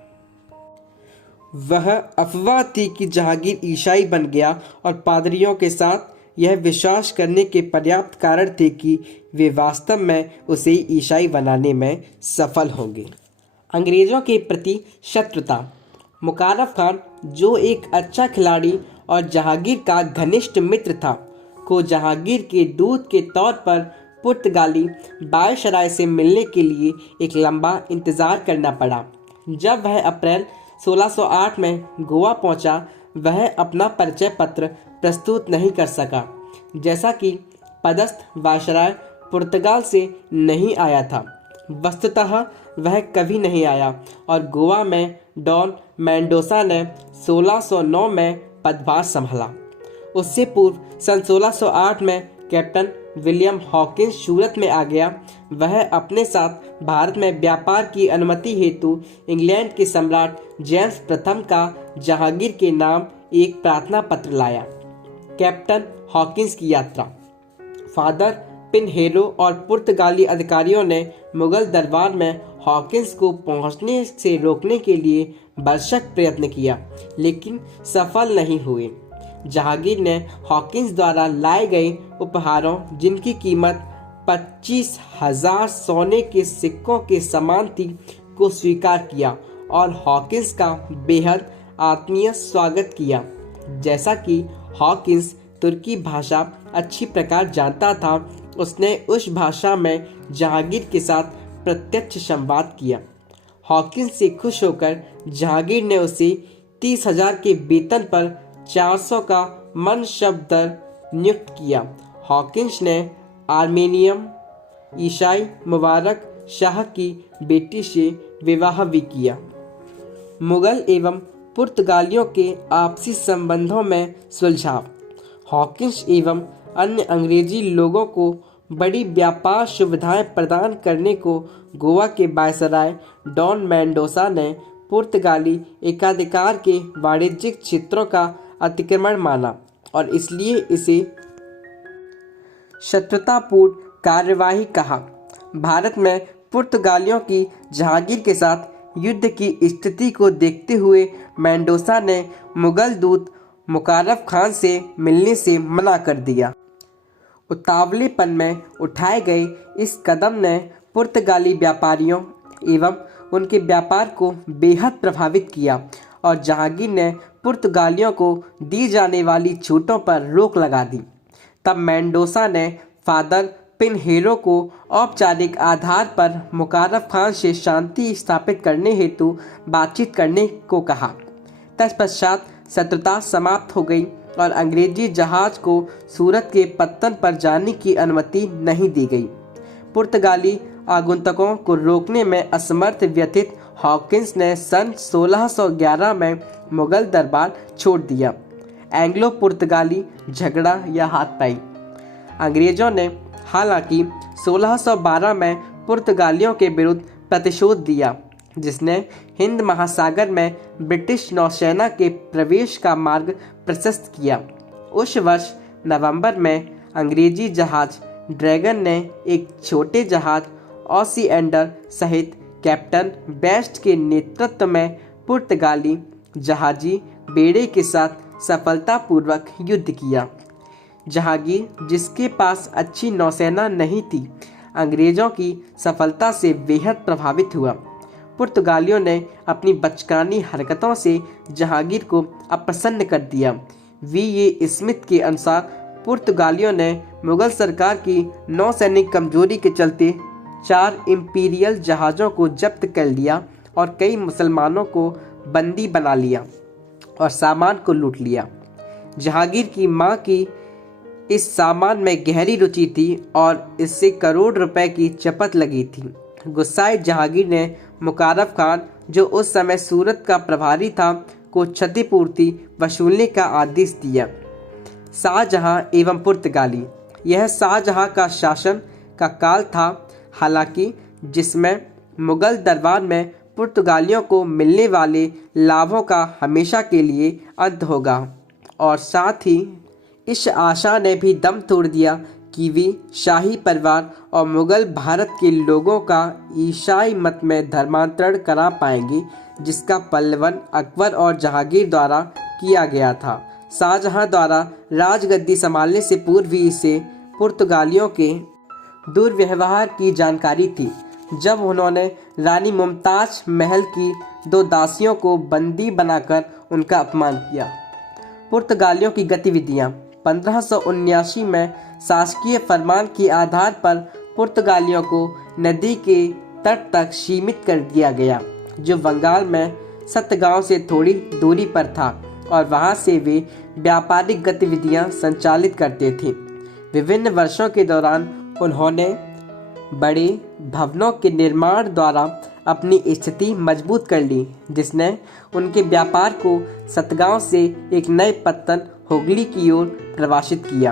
वह अफवाह थी कि जहांगीर ईसाई बन गया और पादरियों के साथ यह विश्वास करने के पर्याप्त कारण थे कि वे वास्तव में उसे ईसाई बनाने में सफल होंगे। अंग्रेजों के प्रति शत्रुता। मुकर्रम खान, जो एक अच्छा खिलाड़ी और जहांगीर का घनिष्ठ मित्र था, को जहांगीर के दूत के तौर पर पुर्तगाली वायसराय से मिलने के लिए एक लंबा इंतजार करना पड़ा। जब वह अप्रैल 1608 में गोवा पहुंचा, वह अपना परिचय पत्र प्रस्तुत नहीं कर सका, जैसा कि पदस्थ वायसराय पुर्तगाल से नहीं आया था। वस्तुतः वह कभी नहीं आया और गोवा में डॉन मेंडोसा ने 1609 में पदभार संभाला। उससे पूर्व सन 1608 में कैप्टन विलियम हॉकिंस सूरत में आ गया। वह अपने साथ भारत में व्यापार की अनुमति हेतु इंग्लैंड के सम्राट जेम्स प्रथम का जहांगीर के नाम एक प्रार्थना पत्र लाया। कैप्टन हॉकिंस की यात्रा। फादर पिनहेरो और पुर्तगाली अधिकारियों ने मुगल दरबार में हॉकिंस को पहुंचने से रोकने के लिए भरसक प्रयत्न किया, लेकिन सफल नहीं हुए। जहांगीर ने हॉकिंस द्वारा लाए गए उपहारों, जिनकी कीमत 25,000 सोने के सिक्कों के समान थी, को स्वीकार किया और हॉकिंस का बेहद आत्मीय स्वागत किया। जैसा कि हॉकिंस तुर्की भाषा अच्छी प्रकार जानता था, उसने उस भाषा में जहांगीर के साथ प्रत्यक्ष संवाद किया। हॉकिंस से खुश होकर जहांगीर ने उसे 30,000 के वेतन पर 400 का मनशब दर नियुक्त किया। हॉकिंस ने आर्मेनियन ईसाई मुबारक शाह की बेटी से विवाह भी किया। मुगल एवं पुर्तगालियों के आपसी संबंधों में सुलझाव। हॉकिंस एवं अन्य अंग्रेजी लोगों को बड़ी व्यापार सुविधाएं प्रदान करने को गोवा के वायसराय डॉन मेंडोसा ने पुर्तगाली एकाधिकार के वाणिज्यिक क्षेत्रों का अतिक्रमण माना और इसलिए इसे शत्रुतापूर्ण कार्यवाही कहा। भारत में पुर्तगालियों की जहांगीर के साथ युद्ध की स्थिति को देखते हुए मेंडोसा ने मुगल दूत मुकारफ खान से मिलने से मना कर दिया। उतावलेपन में उठाए गए इस कदम ने पुर्तगाली व्यापारियों एवं उनके व्यापार को बेहद प्रभावित किया और जहांगीर ने पुर्तगालियों को दी जाने वाली छूटों पर रोक लगा दी। तब मेंडोसा ने फादर पिनहेरो को औपचारिक आधार पर मुकारफ खान से शांति स्थापित करने हेतु बातचीत करने को कहा। तत्पश्चात शत्रुता समाप्त हो गई और अंग्रेजी जहाज को सूरत के पत्तन पर जाने की अनुमति नहीं दी गई। पुर्तगाली आगंतुकों को रोकने में असमर्थ व्यथित हॉकिंस ने सन 1611 में मुगल दरबार छोड़ दिया। एंग्लो पुर्तगाली झगड़ा या हाथापाई। अंग्रेजों ने हालांकि 1612 में पुर्तगालियों के विरुद्ध प्रतिशोध दिया, जिसने हिंद महासागर में ब्रिटिश नौसेना के प्रवेश का मार्ग प्रशस्त किया। उस वर्ष नवंबर में अंग्रेजी जहाज ड्रैगन ने एक छोटे जहाज ऑसिएंडर सहित कैप्टन बेस्ट के नेतृत्व में पुर्तगाली जहाजी बेड़े के साथ सफलतापूर्वक युद्ध किया। जहांगीर, जिसके पास अच्छी नौसेना नहीं थी, अंग्रेजों की सफलता से बेहद प्रभावित हुआ। पुर्तगालियों ने अपनी बचकानी हरकतों से जहांगीर को अप्रसन्न कर दिया। वी.ए. स्मिथ के अनुसार पुर्तगालियों ने मुगल सरकार की नौसैनिक कमजोरी के चलते 4 इंपीरियल जहाज़ों को जब्त कर लिया और कई मुसलमानों को बंदी बना लिया और सामान को लूट लिया। जहांगीर की मां की इस सामान में गहरी रुचि थी और इससे करोड़ रुपए की चपत लगी थी। गुस्साए जहांगीर ने मुकारफ खान, जो उस समय सूरत का प्रभारी था, को क्षतिपूर्ति वसूलने का आदेश दिया। शाहजहां एवं पुर्तगाली। यह शाहजहां का शासन का काल था, हालांकि जिसमें मुगल दरबार में पुर्तगालियों को मिलने वाले लाभों का हमेशा के लिए अंत होगा और साथ ही इस आशा ने भी दम तोड़ दिया कि वे शाही परिवार और मुगल भारत के लोगों का ईसाई मत में धर्मांतरण करा पाएंगे, जिसका पल्लवन अकबर और जहांगीर द्वारा किया गया था। शाहजहां द्वारा राजगद्दी संभालने से पूर्व ही इसे पुर्तगालियों के दुर्व्यवहार की जानकारी थी, जब उन्होंने रानी मुमताज महल की 2 दासियों को बंदी बनाकर उनका अपमान किया। पुर्तगालियों की गतिविधियां। 1579 में शासकीय फरमान के आधार पर पुर्तगालियों को नदी के तट तक सीमित कर दिया गया, जो बंगाल में सतगांव से थोड़ी दूरी पर था और वहां से वे व्यापारिक गतिविधियां संचालित करते थे। विभिन्न वर्षों के दौरान उन्होंने बड़े भवनों के निर्माण द्वारा अपनी स्थिति मजबूत कर ली, जिसने उनके व्यापार को सतगांव से एक नए पत्तन हुगली की ओर प्रवासित किया।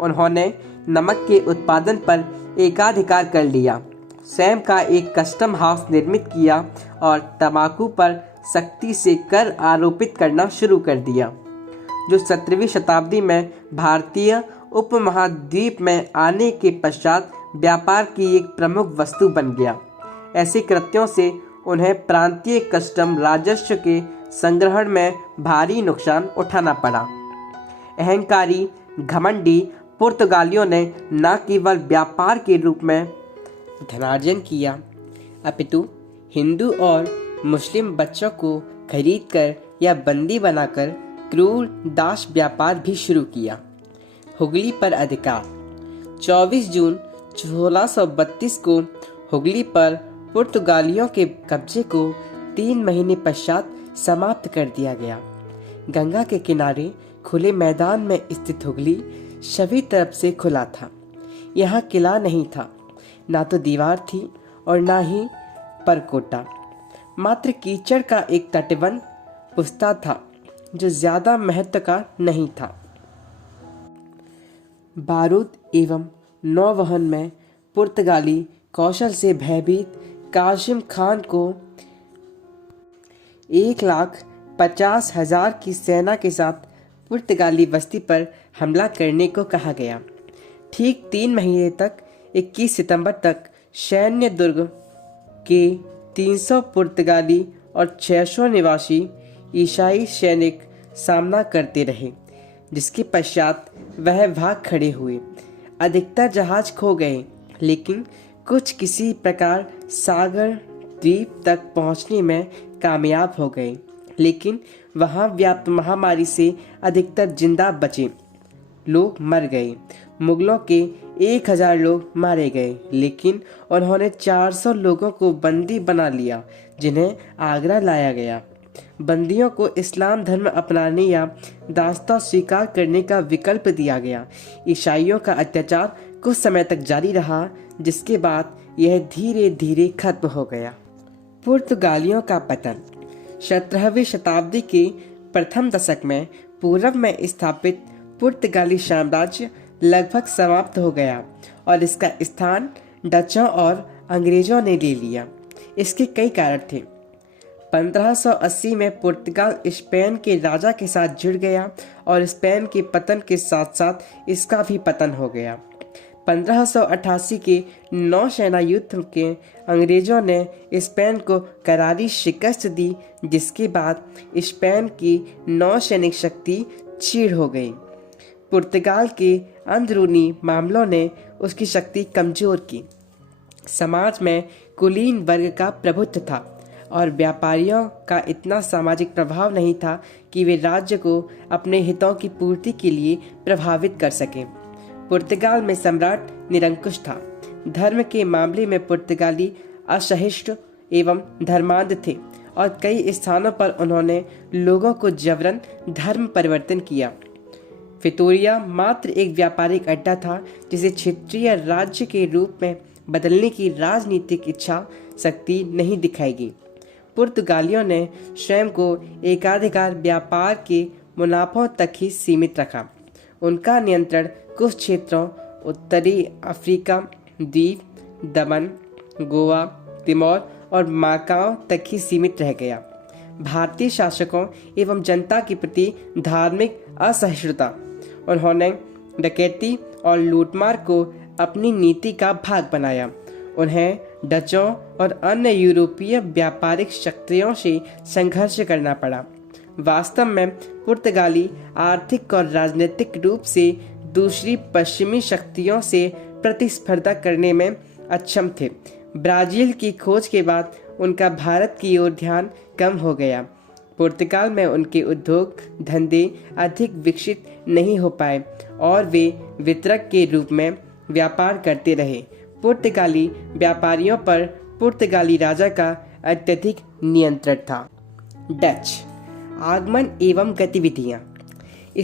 उन्होंने नमक के उत्पादन पर एकाधिकार कर लिया, स्वयं का एक कस्टम हाउस निर्मित किया और तंबाकू पर सख्ती से कर आरोपित करना शुरू कर दिया, जो 17वीं शताब्दी में भारतीय उपमहाद्वीप में आने के पश्चात व्यापार की एक प्रमुख वस्तु बन गया। ऐसे कृत्यों से उन्हें प्रांतीय कस्टम राजस्व के संग्रहण में भारी नुकसान उठाना पड़ा। अहंकारी घमंडी पुर्तगालियों ने न केवल व्यापार के रूप में धनार्जन किया, अपितु हिंदू और मुस्लिम बच्चों को खरीदकर या बंदी बनाकर क्रूर दास व्यापार भी शुरू किया। हुगली पर अधिकार। 24 जून 1632 को हुगली पर पुर्तगालियों के कब्जे को 3 महीने पश्चात समाप्त कर दिया गया। गंगा के किनारे खुले मैदान में स्थित हुगली सभी तरफ से खुला था। यहाँ किला नहीं था, ना तो दीवार थी और ना ही परकोटा, मात्र कीचड़ का एक तटबंध पुस्ता था जो ज्यादा महत्व का नहीं था। बारूद एवं नौवहन में पुर्तगाली कौशल से भयभीत कासिम खान को 1,50,000 की सेना के साथ पुर्तगाली बस्ती पर हमला करने को कहा गया। ठीक 3 महीने तक 21 सितंबर तक सैन्य दुर्ग के 300 पुर्तगाली और 600 निवासी ईसाई सैनिक सामना करते रहे, जिसके पश्चात वह भाग खड़े हुए। अधिकतर जहाज खो गए, लेकिन कुछ किसी प्रकार सागर द्वीप तक पहुंचने में कामयाब हो गए। लेकिन वहां व्याप्त महामारी से अधिकतर जिंदा बचे, लोग मर गए। मुगलों के 1000 लोग मारे गए, लेकिन उन्होंने 400 लोगों को बंदी बना लिया, जिन्हें आगरा लाया गया। बंदियों को इस्लाम धर्म अपनाने या दास्ता स्वीकार करने का विकल्प दिया गया। ईसाइयों का अत्याचार कुछ समय तक जारी रहा, जिसके बाद यह धीरे धीरे खत्म हो गया। पुर्तगालियों का पतन। 17वीं शताब्दी के प्रथम दशक में पूर्व में स्थापित पुर्तगाली साम्राज्य लगभग समाप्त हो गया और इसका स्थान डचों और अंग्रेजों ने ले लिया। इसके कई कारण थे। 1580 में पुर्तगाल स्पेन के राजा के साथ जुड़ गया और स्पेन के पतन के साथ साथ इसका भी पतन हो गया। 1588 के नौसेना युद्ध के अंग्रेजों ने स्पेन को करारी शिकस्त दी, जिसके बाद स्पेन की नौसैनिक शक्ति क्षीण हो गई। पुर्तगाल के अंदरूनी मामलों ने उसकी शक्ति कमजोर की। समाज में कुलीन वर्ग का प्रभुत्व था और व्यापारियों का इतना सामाजिक प्रभाव नहीं था कि वे राज्य को अपने हितों की पूर्ति के लिए प्रभावित कर सकें। पुर्तगाल में सम्राट निरंकुश था। धर्म के मामले में पुर्तगाली असहिष्णु एवं धर्मांध थे और कई स्थानों पर उन्होंने लोगों को जबरन धर्म परिवर्तन किया। विक्टोरिया मात्र एक व्यापारिक अड्डा था, जिसे क्षेत्रीय राज्य के रूप में बदलने की राजनीतिक इच्छा शक्ति नहीं दिखाएगी। पुर्तगालियों ने स्वयं को एकाधिकार व्यापार के मुनाफों तक ही सीमित रखा। उनका नियंत्रण कुछ क्षेत्रों उत्तरी अफ्रीका द्वीप, दमन, गोवा, तिमोर और माकाओ तक ही सीमित रह गया। भारतीय शासकों एवं जनता के प्रति धार्मिक असहिष्णुता। उन्होंने डकैती और लूटमार को अपनी नीति का भाग बनाया। उन्हें डचों और अन्य यूरोपीय व्यापारिक शक्तियों से संघर्ष करना पड़ा। वास्तव में पुर्तगाली आर्थिक और राजनीतिक रूप से दूसरी पश्चिमी शक्तियों से प्रतिस्पर्धा करने में अक्षम थे। ब्राजील की खोज के बाद उनका भारत की ओर ध्यान कम हो गया। पुर्तगाल में उनके उद्योग धंधे अधिक विकसित नहीं हो पाए और वे वितरक के रूप में व्यापार करते रहे। पुर्तगाली व्यापारियों पर पुर्तगाली राजा का अत्यधिक नियंत्रण था। डच आगमन एवं गतिविधियां।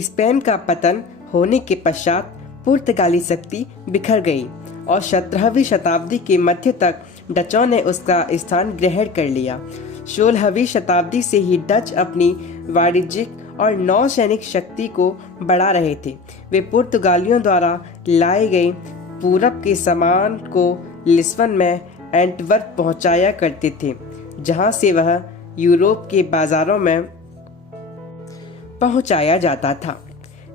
स्पेन का पतन होने के पश्चात पुर्तगाली शक्ति बिखर गई और 17वीं शताब्दी के मध्य तक डचों ने उसका स्थान ग्रहण कर लिया। 16वीं शताब्दी से ही डच अपनी वाणिज्यिक और नौसैनिक शक्ति को बढ़ा रहे थे। वे पुर्तगालियों द्वारा लाए गए पूरब के सामान को लिस्बन में एंटवर्प पहुंचाया करते थे, जहां से वह यूरोप के बाजारों में पहुंचाया जाता था।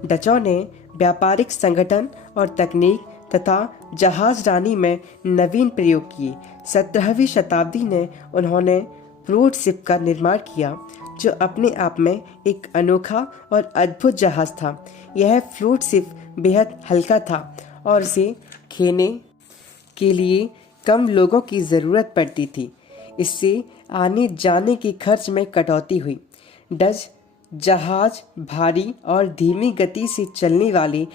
डचों ने व्यापारिक संगठन और तकनीक तथा जहाजरानी में नवीन प्रयोग किए। 17वीं शताब्दी में उन्होंने फ्रूट शिप का निर्माण किया, जो अपने आप में एक अनोखा और अद्भुत जहाज था। यह फ्रूट शिप बेहद हल्का था और इसे खेने के लिए कम लोगों की ज़रूरत पड़ती थी। इससे आने जाने के खर्च में कटौती हुई। डच जहाज भारी और धीमी गति से चलने वाले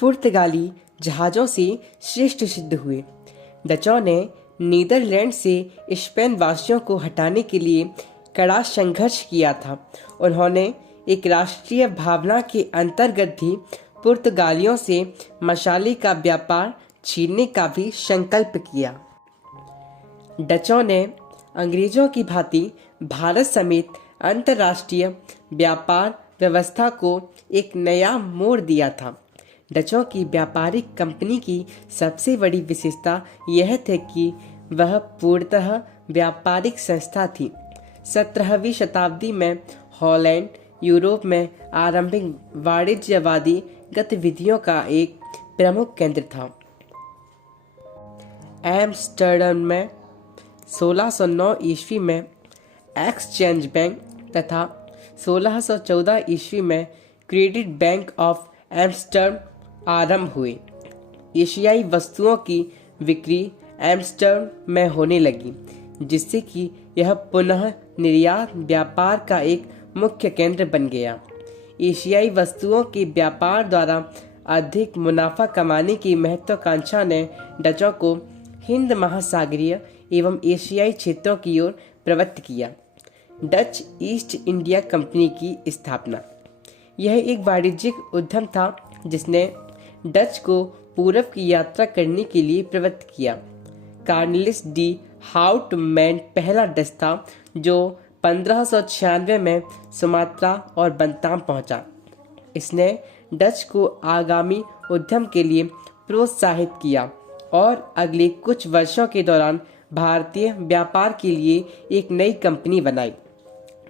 पुर्तगाली जहाज़ों से श्रेष्ठ सिद्ध हुए। डचों ने नीदरलैंड से स्पेन वासियों को हटाने के लिए कड़ा संघर्ष किया था। उन्होंने एक राष्ट्रीय भावना के अंतर्गत भी पुर्तगालियों से मसाले का व्यापार छीनने का भी संकल्प किया। डचों ने अंग्रेजों की भांति भारत समेत अंतर्राष्ट्रीय व्यापार व्यवस्था को एक नया मोड़ दिया था। डचों की व्यापारिक कंपनी की सबसे बड़ी विशेषता यह थी कि वह पूर्णतः व्यापारिक संस्था थी। 17वीं शताब्दी में हॉलैंड यूरोप में आरंभिक वाणिज्यवादी गतिविधियों का एक प्रमुख केंद्र था। एम्स्टर्डम में 1609 ईस्वी में एक्सचेंज बैंक तथा 1614 ईस्वी में क्रेडिट बैंक ऑफ एम्स्टर्डम आरंभ हुए। एशियाई वस्तुओं की बिक्री एम्स्टर्डम में होने लगी, जिससे कि यह पुनः निर्यात व्यापार का एक मुख्य केंद्र बन गया। एशियाई वस्तुओं के व्यापार द्वारा अधिक मुनाफा कमाने की महत्वाकांक्षा ने डचों को हिंद महासागरीय एवं एशियाई क्षेत्रों की ओर प्रवृत्त किया। डच ईस्ट इंडिया कंपनी की स्थापना। यह एक वाणिज्यिक उद्यम था जिसने डच को पूरब की यात्रा करने के लिए प्रवृत्त किया। कार्नेलिस डी हाउटमैन पहला डच था जो 1596 में सुमात्रा और बंताम पहुंचा। इसने डच को आगामी उद्यम के लिए प्रोत्साहित किया और अगले कुछ वर्षों के दौरान भारतीय व्यापार के लिए एक नई कंपनी बनाई।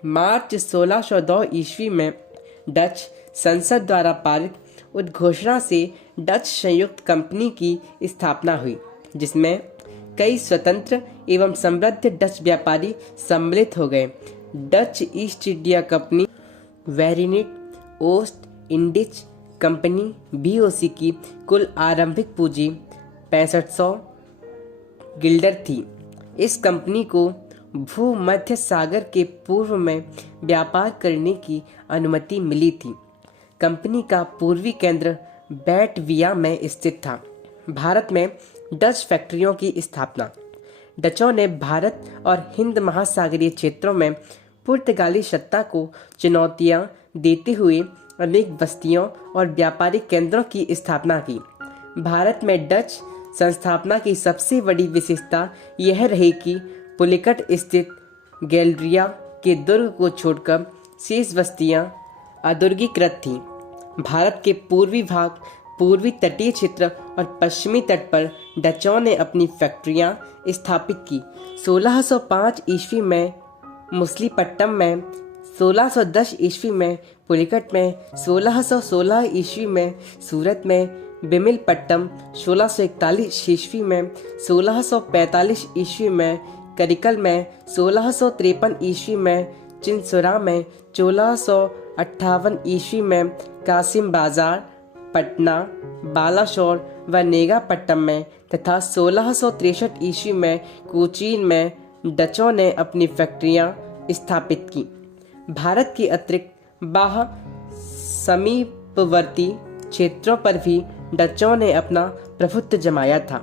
मार्च 1602 ईस्वी में डच संसद द्वारा पारित उद्घोषणा से डच संयुक्त कंपनी की स्थापना हुई, जिसमें कई स्वतंत्र एवं समृद्ध डच व्यापारी सम्मिलित हो गए। डच ईस्ट इंडिया कंपनी वेरिनिट ओस्ट इंडिज कंपनी BOC की कुल आरंभिक पूंजी 6500 गिल्डर थी। इस कंपनी को भूमध्य सागर के पूर्व में व्यापार करने की अनुमति मिली थी। कंपनी का पूर्वी केंद्र बैटविया में स्थित था। भारत में डच फैक्ट्रियों की स्थापना। डचों ने भारत और हिंद महासागरीय क्षेत्रों में पुर्तगाली सत्ता को चुनौतियां देते हुए अनेक बस्तियों और व्यापारिक केंद्रों की स्थापना की। भारत में डच संस्थापना की सबसे बड़ी विशेषता यह रही कि पुलिकट स्थित गैलरिया के दुर्ग को छोड़कर शेष बस्तियां अदुर्गीकृत थीं। भारत के पूर्वी भाग, पूर्वी तटीय क्षेत्र और पश्चिमी तट पर डचों ने अपनी फैक्ट्रियां स्थापित की। 1605 ईस्वी में मुसलीपट्टम में, 1610 ईस्वी में पुलिकट में, 1616 ईस्वी में सूरत में बिमिलपट्टम, 1641 ईस्वी में, 1645 ईस्वी में करिकल में, 1653 ईस्वी में चिंसुरा में, 1658 ईस्वी में कासिम बाजार, पटना, बालाशोर व नेगापट्टम में तथा 1663 ईस्वी में कोचीन में डचों ने अपनी फैक्ट्रियां स्थापित की। भारत के अतिरिक्त बाह्य समीपवर्ती क्षेत्रों पर भी डचों ने अपना प्रभुत्व जमाया था।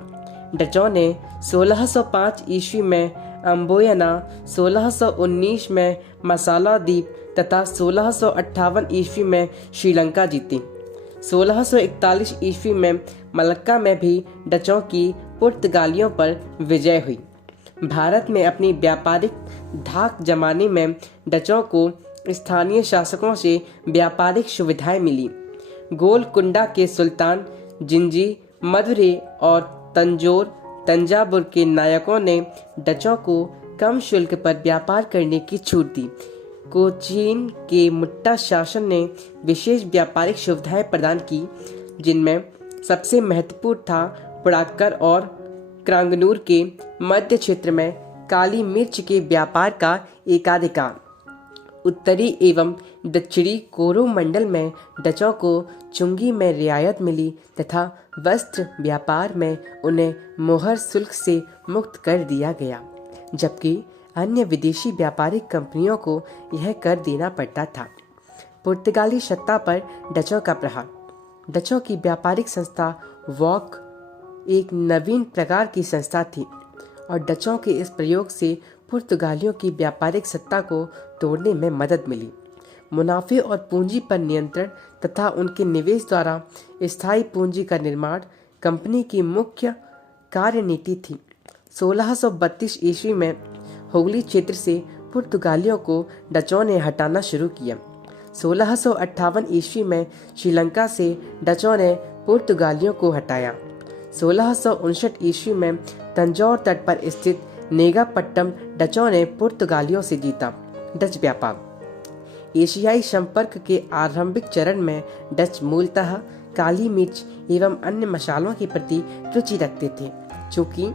डचों ने 1605 ईस्वी में अम्बोयना, 1619 में मसाला द्वीप तथा 1658 ईस्वी में श्रीलंका जीती। 1641 ईस्वी में मलक्का में भी डचों की पुर्तगालियों पर विजय हुई। भारत में अपनी व्यापारिक धाक जमाने में डचों को स्थानीय शासकों से व्यापारिक सुविधाएं मिली। गोलकुंडा के सुल्तान जिंजी, मदुरै और तंजावुर के नायकों ने डचों को कम शुल्क पर व्यापार करने की छूट दी। कोचीन के मुट्टा शासन ने विशेष व्यापारिक सुविधाएं प्रदान की, जिनमें सबसे महत्वपूर्ण था पुड़ाक्कर और क्रांगनूर के मध्य क्षेत्र में काली मिर्च के व्यापार का एकाधिकार। उत्तरी एवं दक्षिणी कोरोमंडल में डचों को चुंगी में रियायत मिली तथा वस्त्र व्यापार में उन्हें मोहर शुल्क से मुक्त कर दिया गया, जबकि अन्य विदेशी व्यापारिक कंपनियों को यह कर देना पड़ता था। पुर्तगाली सत्ता पर डचों का प्रहार। डचों की व्यापारिक संस्था वॉक एक नवीन प्रकार की संस्था थी और डचों के इस प्रयोग से पुर्तगालियों की व्यापारिक सत्ता को तोड़ने में मदद मिली। मुनाफे और पूंजी पर नियंत्रण तथा उनके निवेश द्वारा स्थायी पूंजी का निर्माण कंपनी की मुख्य कार्यनीति थी। 1632 ईस्वी में हुगली क्षेत्र से पुर्तगालियों को डचों ने हटाना शुरू किया। 1658 ईस्वी में श्रीलंका से डचों ने पुर्तगालियों को हटाया। 1659 ईस्वी में तंजौर तट पर स्थित नेगापट्टम डचों ने पुर्तगालियों से जीता। डच व्यापार। एशियाई संपर्क के आरंभिक चरण में डच मूलतः काली मिर्च एवं अन्य मसालों के प्रति रुचि रखते थे। चूँकि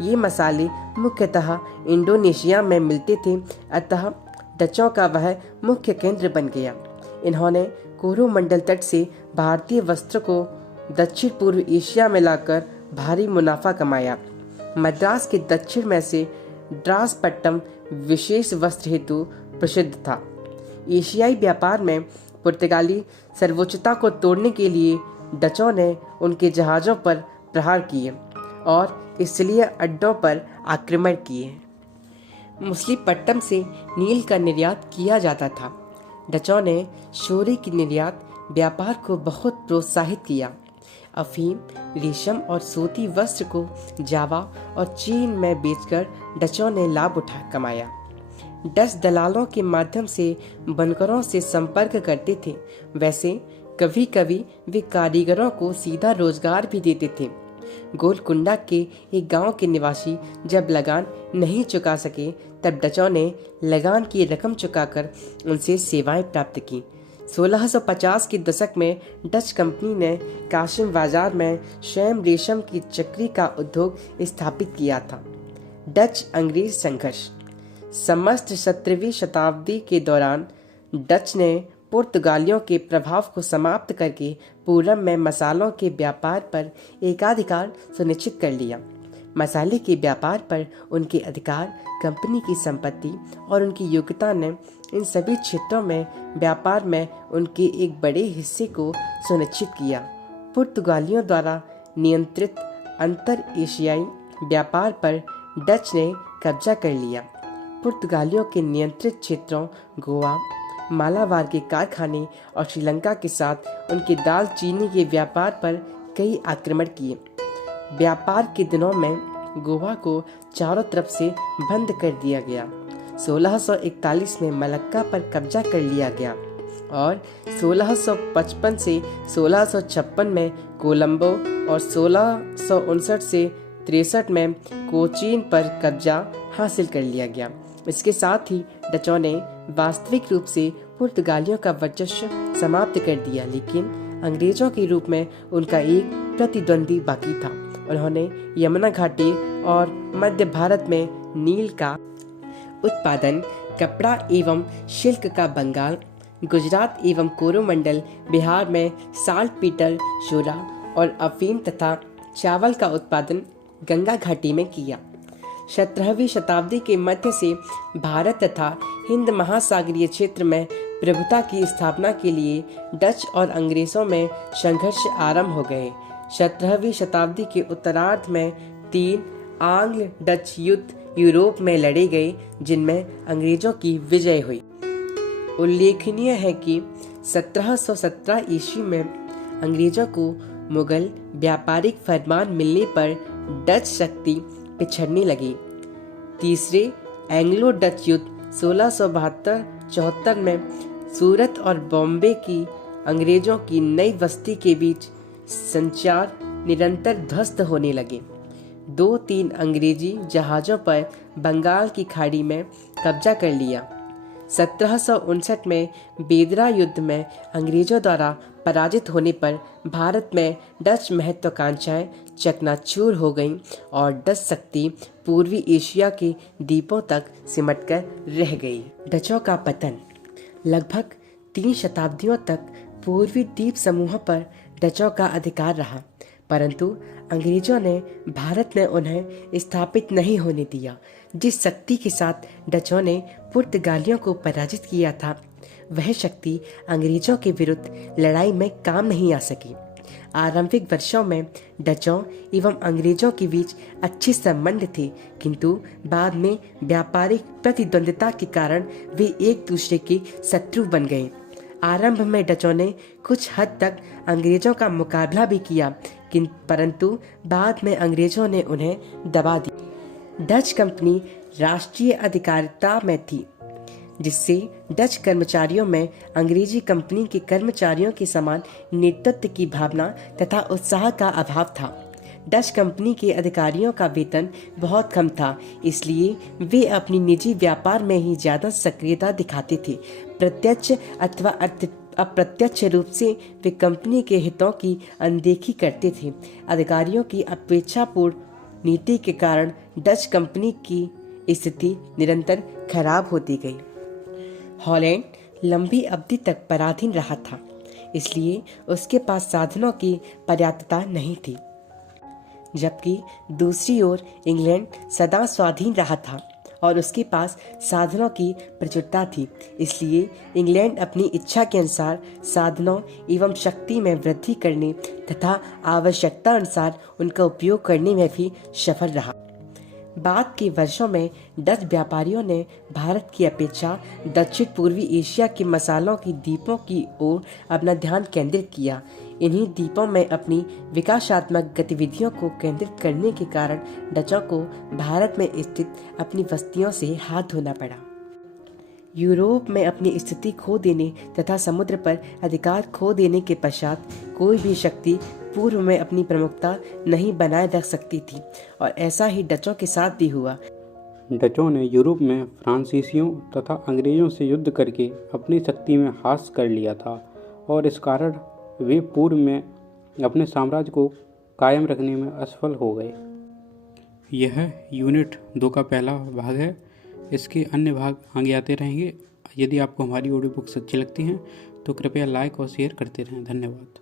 ये मसाले मुख्यतः इंडोनेशिया में मिलते थे, अतः डचों का वह मुख्य केंद्र बन गया। इन्होंने कोरोमंडल तट से भारतीय वस्त्र को दक्षिण पूर्व एशिया में लाकर भारी मुनाफा कमाया। मद्रास के दक्षिण में से ड्रासपट्टम विशेष वस्त्र हेतु प्रसिद्ध था। एशियाई व्यापार में पुर्तगाली सर्वोच्चता को तोड़ने के लिए डचों ने उनके जहाज़ों पर प्रहार किए और इसलिए अड्डों पर आक्रमण किए। मछलीपट्टम से नील का निर्यात किया जाता था। डचों ने शोरे की निर्यात व्यापार को बहुत प्रोत्साहित किया। अफीम, रेशम और सूती वस्त्र को जावा और चीन में बेचकर डचों ने लाभ कमाया। डच दलालों के माध्यम से बनकरों से संपर्क करते थे। वैसे कभी कभी वे कारीगरों को सीधा रोजगार भी देते थे। गोलकुंडा के एक गांव के निवासी जब लगान नहीं चुका सके, तब डचों ने लगान की रकम चुकाकर उनसे सेवाएं प्राप्त की। 1650 के दशक में डच कंपनी ने काशिम बाजार में स्वयं रेशम की चक्री का उद्योग स्थापित किया था। डच अंग्रेज संघर्ष। समस्त 17वीं शताब्दी के दौरान डच ने पुर्तगालियों के प्रभाव को समाप्त करके पूरब में मसालों के व्यापार पर एकाधिकार सुनिश्चित कर लिया। मसाले के व्यापार पर उनके अधिकार, कंपनी की संपत्ति और उनकी योग्यता ने इन सभी क्षेत्रों में व्यापार में उनके एक बड़े हिस्से को सुनिश्चित किया। पुर्तगालियों द्वारा नियंत्रित अंतर एशियाई व्यापार पर डच ने कब्जा कर लिया। पुर्तगालियों के नियंत्रित क्षेत्रों गोवा, मालाबार के कारखाने और श्रीलंका के साथ उनके दाल चीनी के व्यापार पर कई आक्रमण किए। व्यापार के दिनों में गोवा को चारों तरफ से बंद कर दिया गया। 1641 में मलक्का पर कब्जा कर लिया गया और 1655 से 1656 में कोलंबो और 1659 से 63 में कोचीन पर कब्जा हासिल कर लिया गया। इसके साथ ही डचों ने वास्तविक रूप से पुर्तगालियों का वर्चस्व समाप्त कर दिया, लेकिन अंग्रेजों के रूप में उनका एक प्रतिद्वंदी बाकी था। उन्होंने यमुना घाटी और मध्य भारत में नील का उत्पादन, कपड़ा एवं सिल्क का बंगाल, गुजरात एवं कोरोमंडल, बिहार में साल्टपीटर, शोला और अफीम तथा चावल का उत्पादन गंगा घाटी में किया। 17वीं शताब्दी के मध्य से भारत तथा हिंद महासागरीय क्षेत्र में प्रभुता की स्थापना के लिए डच और अंग्रेजों में संघर्ष आरंभ हो गए। 17वीं शताब्दी के उत्तरार्ध में 3 आंग्ल डच युद्ध यूरोप में लड़े गए, जिनमें अंग्रेजों की विजय हुई। उल्लेखनीय है कि 1717 ईस्वी में अंग्रेजों को मुगल व्यापारिक फरमान मिलने पर डच शक्ति पिछड़ने लगी। तीसरे एंग्लो डच युद्ध 1672-74 में सूरत और बॉम्बे की अंग्रेजों की नई बस्ती के बीच संचार निरंतर ध्वस्त होने लगे। 2-3 अंग्रेजी जहाज़ों पर बंगाल की खाड़ी में कब्जा कर लिया। 1759 में बेदरा युद्ध में अंग्रेजों द्वारा पराजित होने पर भारत में डच महत्वाकांक्षाएं चकनाचूर हो गईं और डच शक्ति पूर्वी एशिया के द्वीपों तक सिमटकर रह गई। डचों का पतन। लगभग 3 शताब्दियों तक पूर्वी द्वीप समूह पर डचों का अधिकार रहा, परंतु अंग्रेजों ने भारत में उन्हें स्थापित नहीं होने दिया। जिस शक्ति के साथ डचों ने पुर्तगालियों को पराजित किया था, वह शक्ति अंग्रेजों के विरुद्ध लड़ाई में काम नहीं आ सकी। आरंभिक वर्षों में डचों एवं अंग्रेजों के बीच अच्छे संबंध थे, किंतु बाद में व्यापारिक प्रतिद्वंद्विता के कारण वे एक दूसरे के शत्रु बन गए। आरंभ में डचों ने कुछ हद तक अंग्रेजों का मुकाबला भी किया, परंतु बाद में अंग्रेजों ने उन्हें दबा दिया। डच कंपनी राष्ट्रीय अधिकारिता में थी, जिससे डच कर्मचारियों में अंग्रेजी कंपनी के कर्मचारियों के समान नेतृत्व की भावना तथा उत्साह का अभाव था। डच कंपनी के अधिकारियों का वेतन बहुत कम था, इसलिए वे अपनी निजी व्यापार में ही ज़्यादा सक्रियता दिखाते थे। प्रत्यक्ष अथवा अप्रत्यक्ष रूप से वे कंपनी के हितों की अनदेखी करते थे। अधिकारियों की अपेक्षापूर्ण नीति के कारण डच कंपनी की स्थिति निरंतर खराब होती गई। हॉलैंड लंबी अवधि तक पराधीन रहा था, इसलिए उसके पास साधनों की पर्याप्तता नहीं थी, जबकि दूसरी ओर इंग्लैंड सदा स्वाधीन रहा था और उसके पास साधनों की प्रचुरता थी। इसलिए इंग्लैंड अपनी इच्छा के अनुसार साधनों एवं शक्ति में वृद्धि करने तथा आवश्यकता अनुसार उनका उपयोग करने में भी सफल रहा। बाद के वर्षों में डच व्यापारियों ने भारत की अपेक्षा दक्षिण पूर्वी एशिया के मसालों की द्वीपों की ओर अपना ध्यान केंद्रित किया। इन्हीं द्वीपों में अपनी विकासात्मक गतिविधियों को केंद्रित करने के कारण डचों को भारत में स्थित अपनी बस्तियों से हाथ धोना पड़ा। यूरोप में अपनी स्थिति खो देने तथा समुद्र पर अधिकार खो देने के पश्चात कोई भी शक्ति पूर्व में अपनी प्रमुखता नहीं बनाए रख सकती थी, और ऐसा ही डचों के साथ भी हुआ। डचों ने यूरोप में फ्रांसीसियों तथा अंग्रेजों से युद्ध करके अपनी शक्ति में हासिल कर लिया था, और इस कारण वे पूर्व में अपने साम्राज्य को कायम रखने में असफल हो गए। यह यूनिट 2 का पहला भाग है। इसके अन्य भाग आगे आते रहेंगे। यदि आपको हमारी ऑडियो बुक्स अच्छी लगती हैं तो कृपया लाइक और शेयर करते रहें। धन्यवाद।